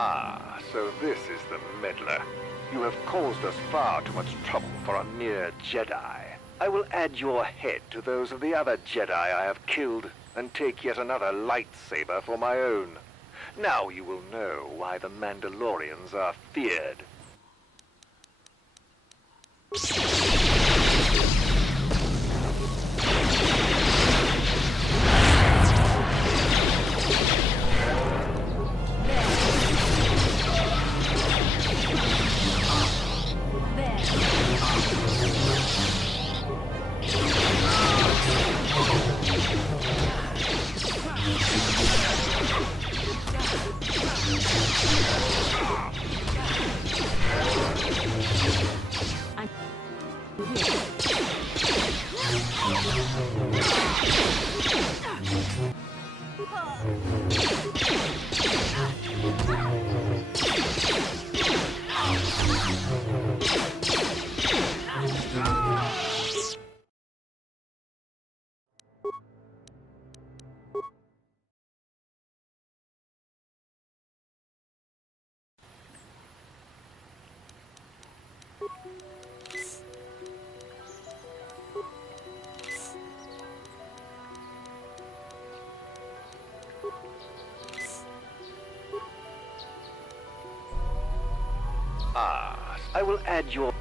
Ah, so this is the meddler. You have caused us far too much trouble for a mere Jedi. I will add your head to those of the other Jedi I have killed, and take yet another lightsaber for my own. Now you will know why the Mandalorians are feared. Ah, I will add your...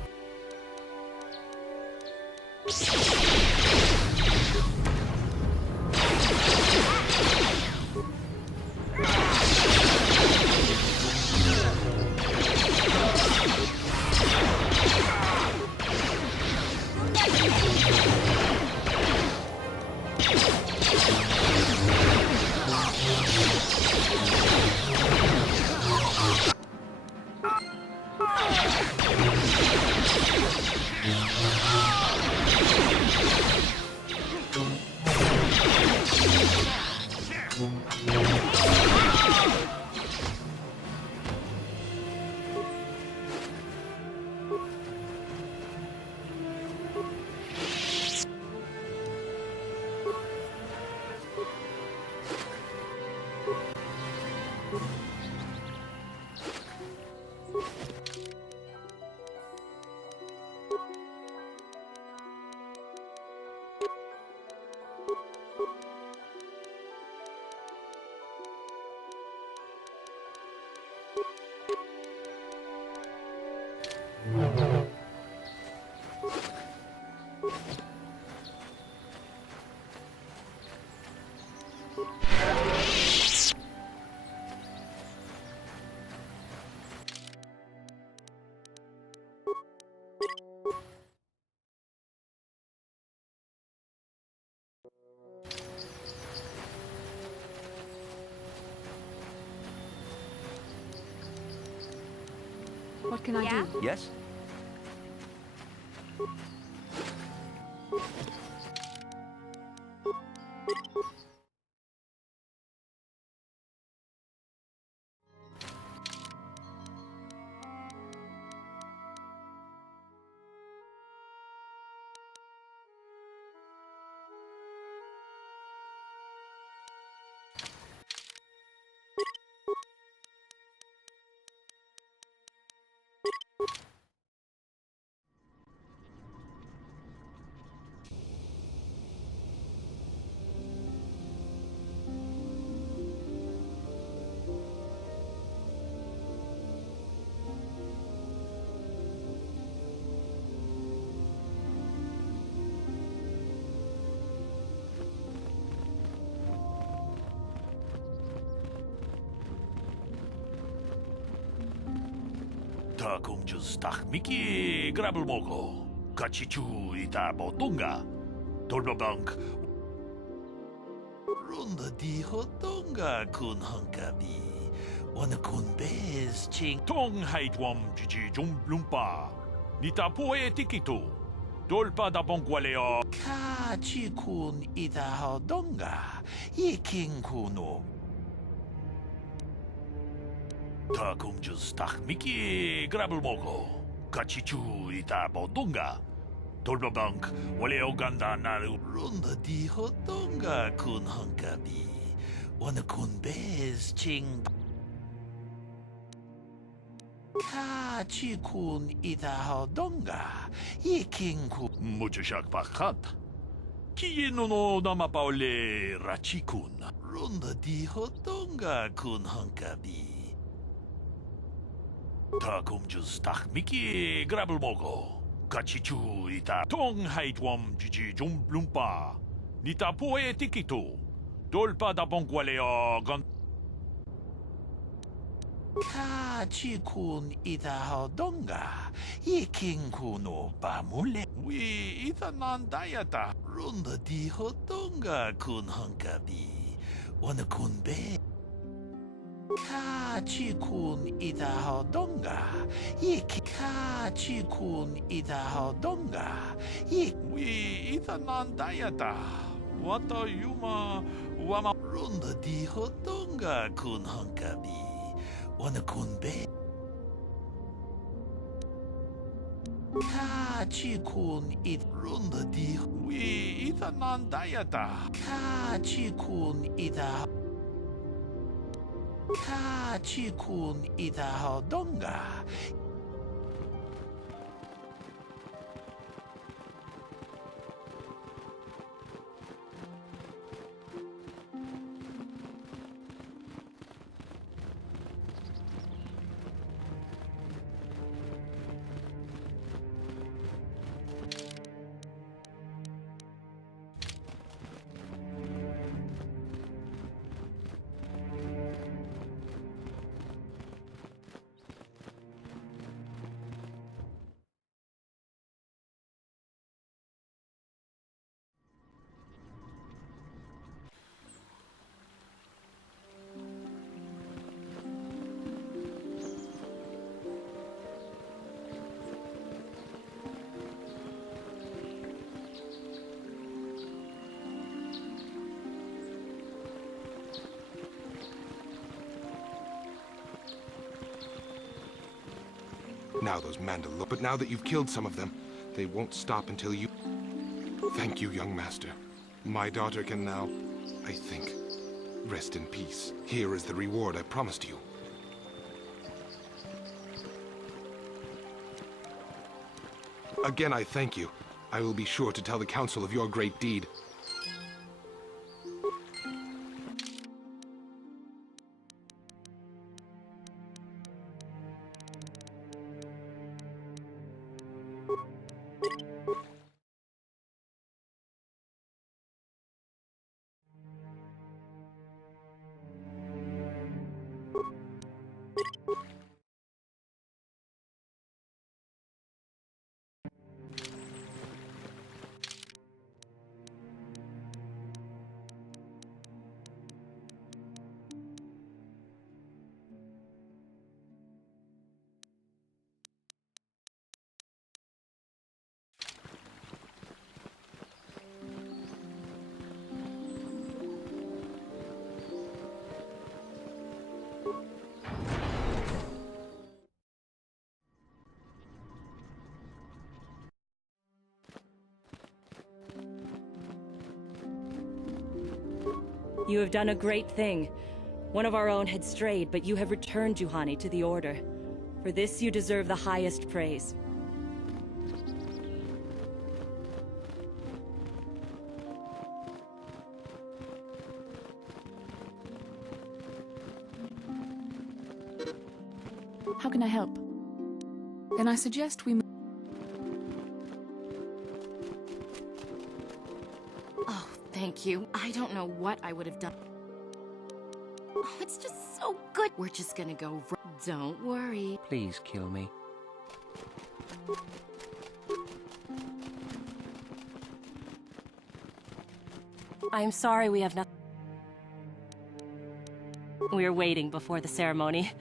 What can I do? Yes? Ta kumjus takmiki grabel moko. Kachichu ita botunga. Dolbabank. Runda di hotonga kun hankabi. Wana kun bez ching. Tong haitwam jiji jum lumpa. Nita poe tikito. Dolpa da bongwaleo. Kachikun ita hodonga. Iking kuno. Ta kumjus takmiki grabel moko. Kachichu ita botunga. 돌바방k waleo-ganda naru runda di hotonga kun hankabi. Wana kun bez ching. Ka chi kun ida hodonga. Iking ku. Muchashak pakat. Kieno no namapaole rachikun. Runda di hotonga kun hankabi. Takumjus takmiki grabelmogo. Kachichu ita tong haitwam jiji jumblumpa. Nita poe tikito. Dolpa da bongwaleo gan. Kachi kun ita hodonga. Iking kuno pamule. We ita nandayata. Runda di hodonga kun hankabi. Wana kun be. Kachi kun ita hodonga. Kachi kun ita hodonga. We ita nandayata. Wata yuma wama runda di hodonga kun hankabi. Wana kun be. Kachi kun it runda di. We ita nandayata. Kachi kun ita. Kachi kun ita hodonga. Now those Mandalore. But now that you've killed some of them, they won't stop until you... Thank you, young master. My daughter can now, I think, rest in peace. Here is the reward I promised you. Again, I thank you. I will be sure to tell the council of your great deed. You have done a great thing. One of our own had strayed, but you have returned Juhani to the Order. For this you deserve the highest praise. How can I help? Then I suggest we... Oh, thank you. I don't know what I would have done. Oh, it's just so good. We're just gonna go... Don't worry. Please kill me. I'm sorry we have not... We're waiting before the ceremony.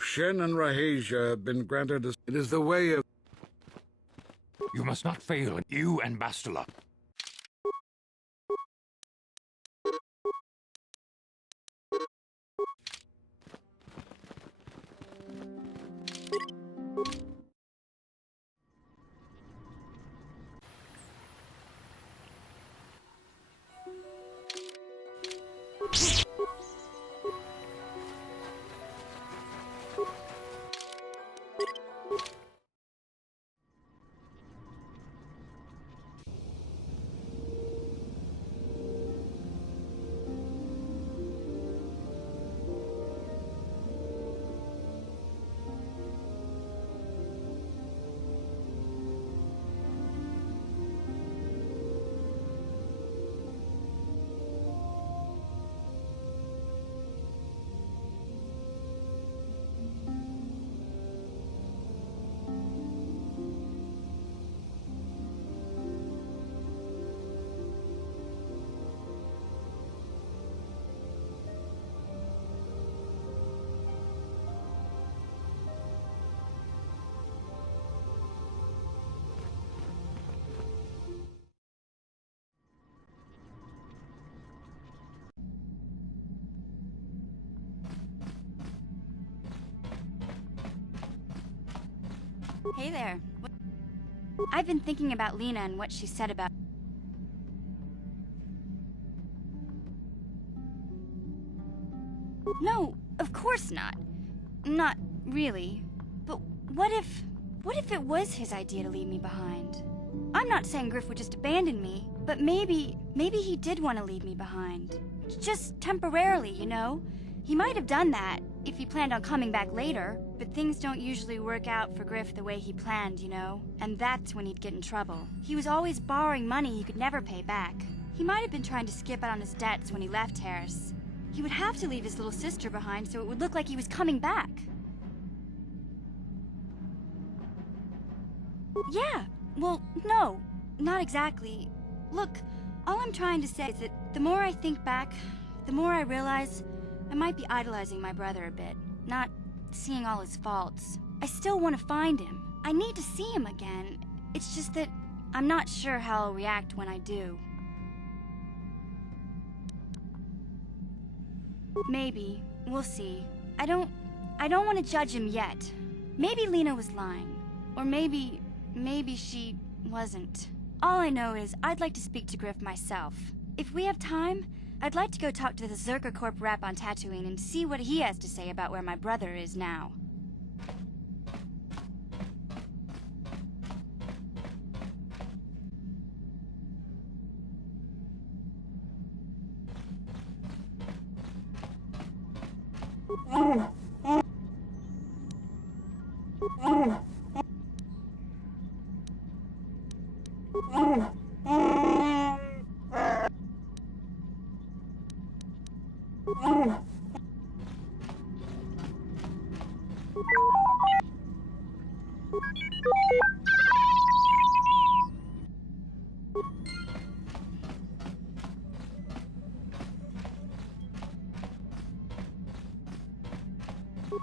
Shen and Rahesia have been granted a... It is the way of... You must not fail, you and Bastila. Hey there. I've been thinking about Lena and what she said about... No, of course not. Not really. But what if it was his idea to leave me behind? I'm not saying Griff would just abandon me, but maybe he did want to leave me behind. Just temporarily, you know? He might have done that if he planned on coming back later, but things don't usually work out for Griff the way he planned, you know? And that's when he'd get in trouble. He was always borrowing money he could never pay back. He might have been trying to skip out on his debts when he left Harris. He would have to leave his little sister behind so it would look like he was coming back. Yeah, well, no, not exactly. Look, all I'm trying to say is that the more I think back, the more I realize I might be idolizing my brother a bit, not seeing all his faults. I still want to find him. I need to see him again. It's just that I'm not sure how I'll react when I do. Maybe. We'll see. I don't want to judge him yet. Maybe Lena was lying. Or maybe she wasn't. All I know is I'd like to speak to Griff myself. If we have time, I'd like to go talk to the Zerker Corp rep on Tatooine and see what he has to say about where my brother is now.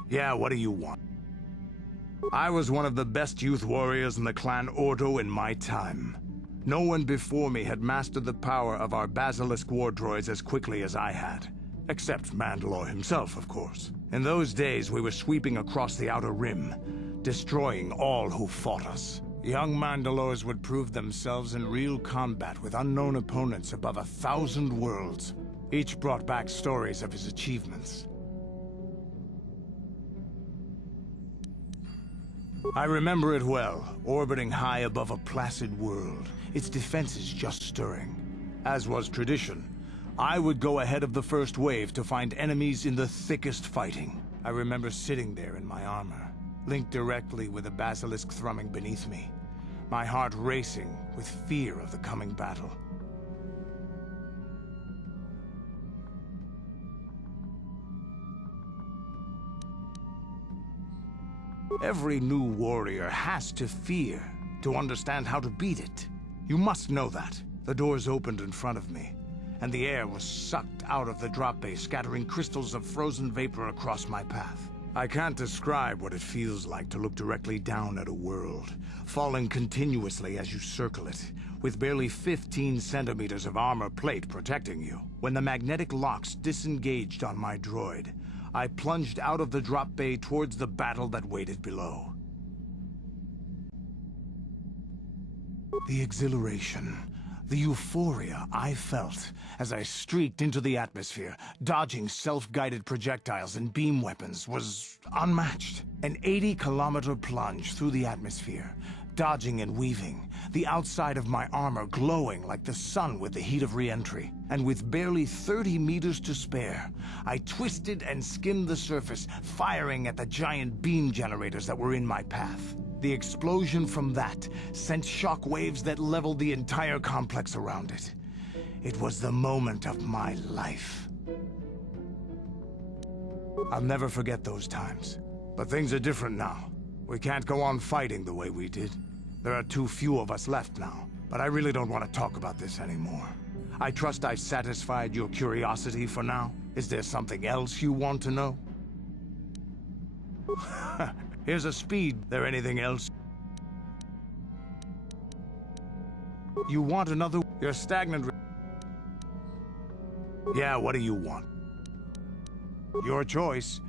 Yeah, what do you want? I was one of the best youth warriors in the clan Ordo in my time. No one before me had mastered the power of our Basilisk war droids as quickly as I had. Except Mandalore himself, of course. In those days, we were sweeping across the Outer Rim, destroying all who fought us. Young Mandalores would prove themselves in real combat with unknown opponents above 1,000 worlds. Each brought back stories of his achievements. I remember it well, orbiting high above a placid world, its defenses just stirring. As was tradition, I would go ahead of the first wave to find enemies in the thickest fighting. I remember sitting there in my armor, linked directly with the basilisk thrumming beneath me, my heart racing with fear of the coming battle. Every new warrior has to fear to understand how to beat it. You must know that. The doors opened in front of me, and the air was sucked out of the drop bay, scattering crystals of frozen vapor across my path. I can't describe what it feels like to look directly down at a world, falling continuously as you circle it, with barely 15 centimeters of armor plate protecting you. When the magnetic locks disengaged on my droid, I plunged out of the drop bay towards the battle that waited below. The exhilaration, the euphoria I felt as I streaked into the atmosphere, dodging self-guided projectiles and beam weapons, was unmatched. An 80-kilometer plunge through the atmosphere, dodging and weaving, the outside of my armor glowing like the sun with the heat of re-entry. And with barely 30 meters to spare, I twisted and skimmed the surface, firing at the giant beam generators that were in my path. The explosion from that sent shock waves that leveled the entire complex around it. It was the moment of my life. I'll never forget those times. But things are different now. We can't go on fighting the way we did. There are too few of us left now, but I really don't want to talk about this anymore. I trust I've satisfied your curiosity for now. Is there something else you want to know? Here's a speed. There anything else? You want another? You're stagnant. Yeah, what do you want? Your choice.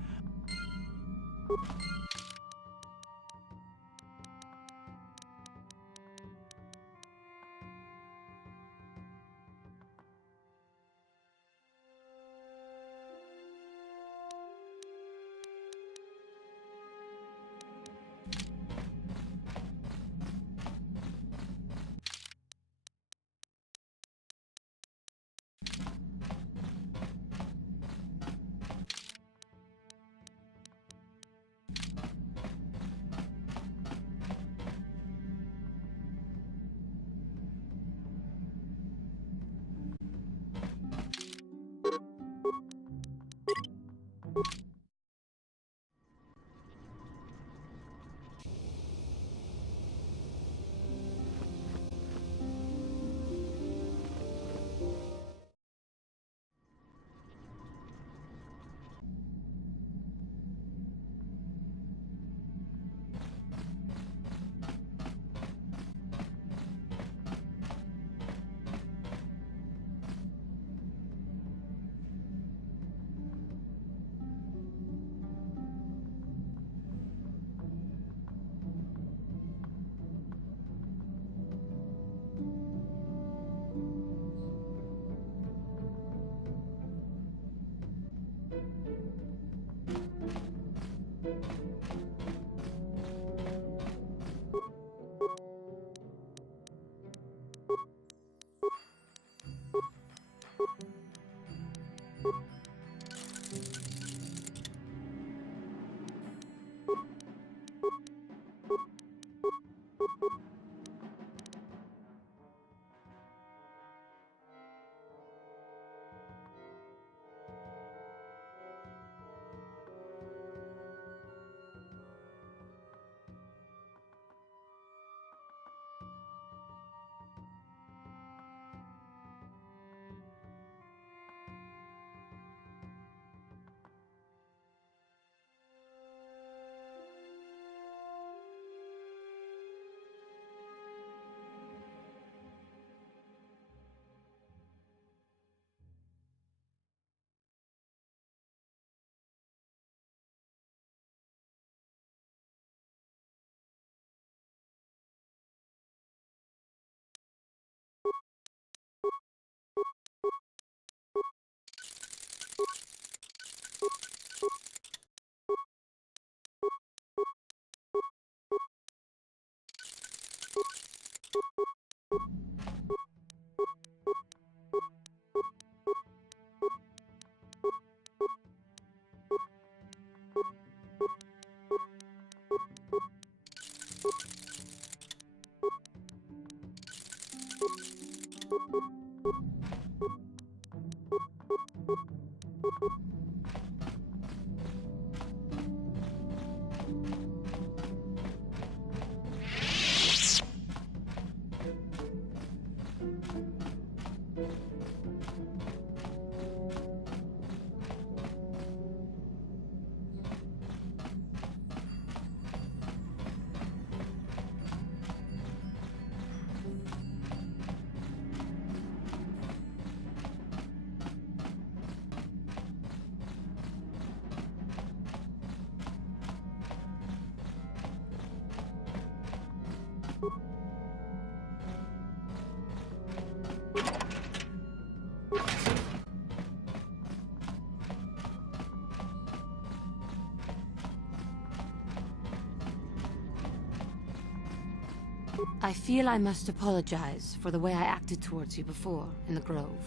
I feel I must apologize for the way I acted towards you before in the Grove.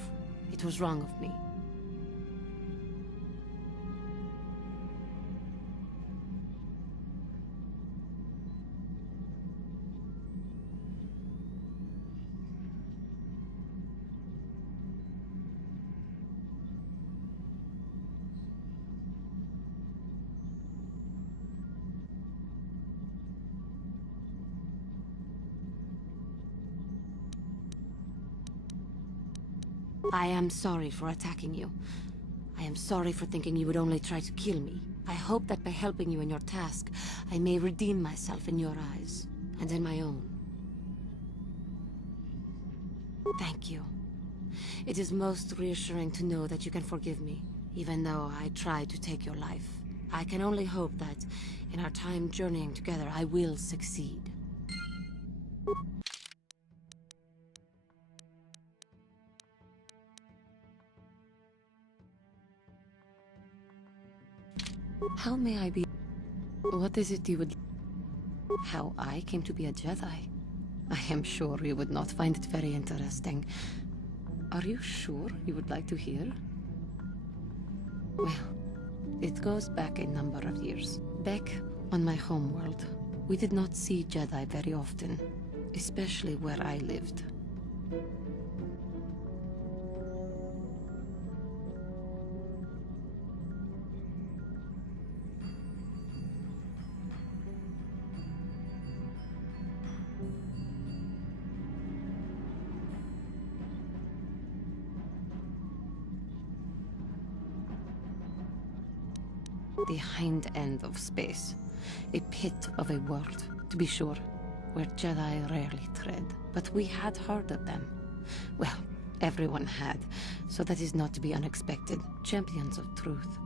It was wrong of me. I am sorry for attacking you. I am sorry for thinking you would only try to kill me. I hope that by helping you in your task, I may redeem myself in your eyes, and in my own. Thank you. It is most reassuring to know that you can forgive me, even though I tried to take your life. I can only hope that, in our time journeying together, I will succeed. How may I be? What is it you would... How I came to be a Jedi? I am sure you would not find it very interesting. Are you sure you would like to hear? Well, it goes back a number of years. Back on my homeworld, we did not see Jedi very often, especially where I lived. The hind end of space. A pit of a world, to be sure, where Jedi rarely tread. But we had heard of them. Well, everyone had, so that is not to be unexpected. Champions of truth,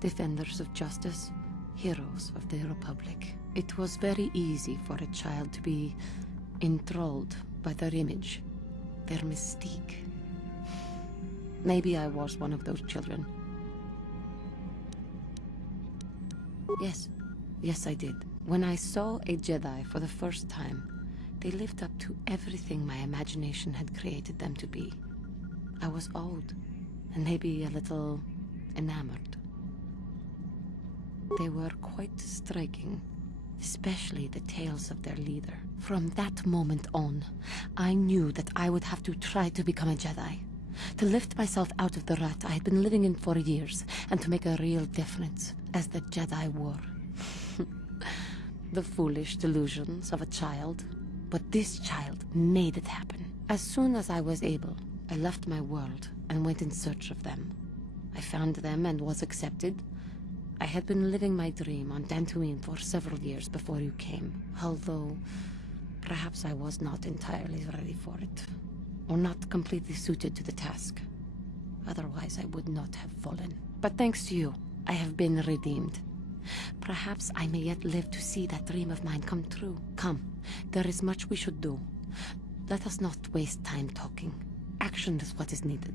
defenders of justice, heroes of the Republic. It was very easy for a child to be enthralled by their image, their mystique. Maybe I was one of those children. Yes, I did. When I saw a Jedi for the first time, they lived up to everything my imagination had created them to be. I was awed, and maybe a little enamored. They were quite striking, especially the tales of their leader. From that moment on, I knew that I would have to try to become a Jedi. To lift myself out of the rut I had been living in for years, and to make a real difference, as the Jedi were. The foolish delusions of a child. But this child made it happen. As soon as I was able, I left my world and went in search of them. I found them and was accepted. I had been living my dream on Dantooine for several years before you came, although perhaps I was not entirely ready for it, or not completely suited to the task. Otherwise, I would not have fallen. But thanks to you, I have been redeemed. Perhaps I may yet live to see that dream of mine come true. Come, there is much we should do. Let us not waste time talking. Action is what is needed.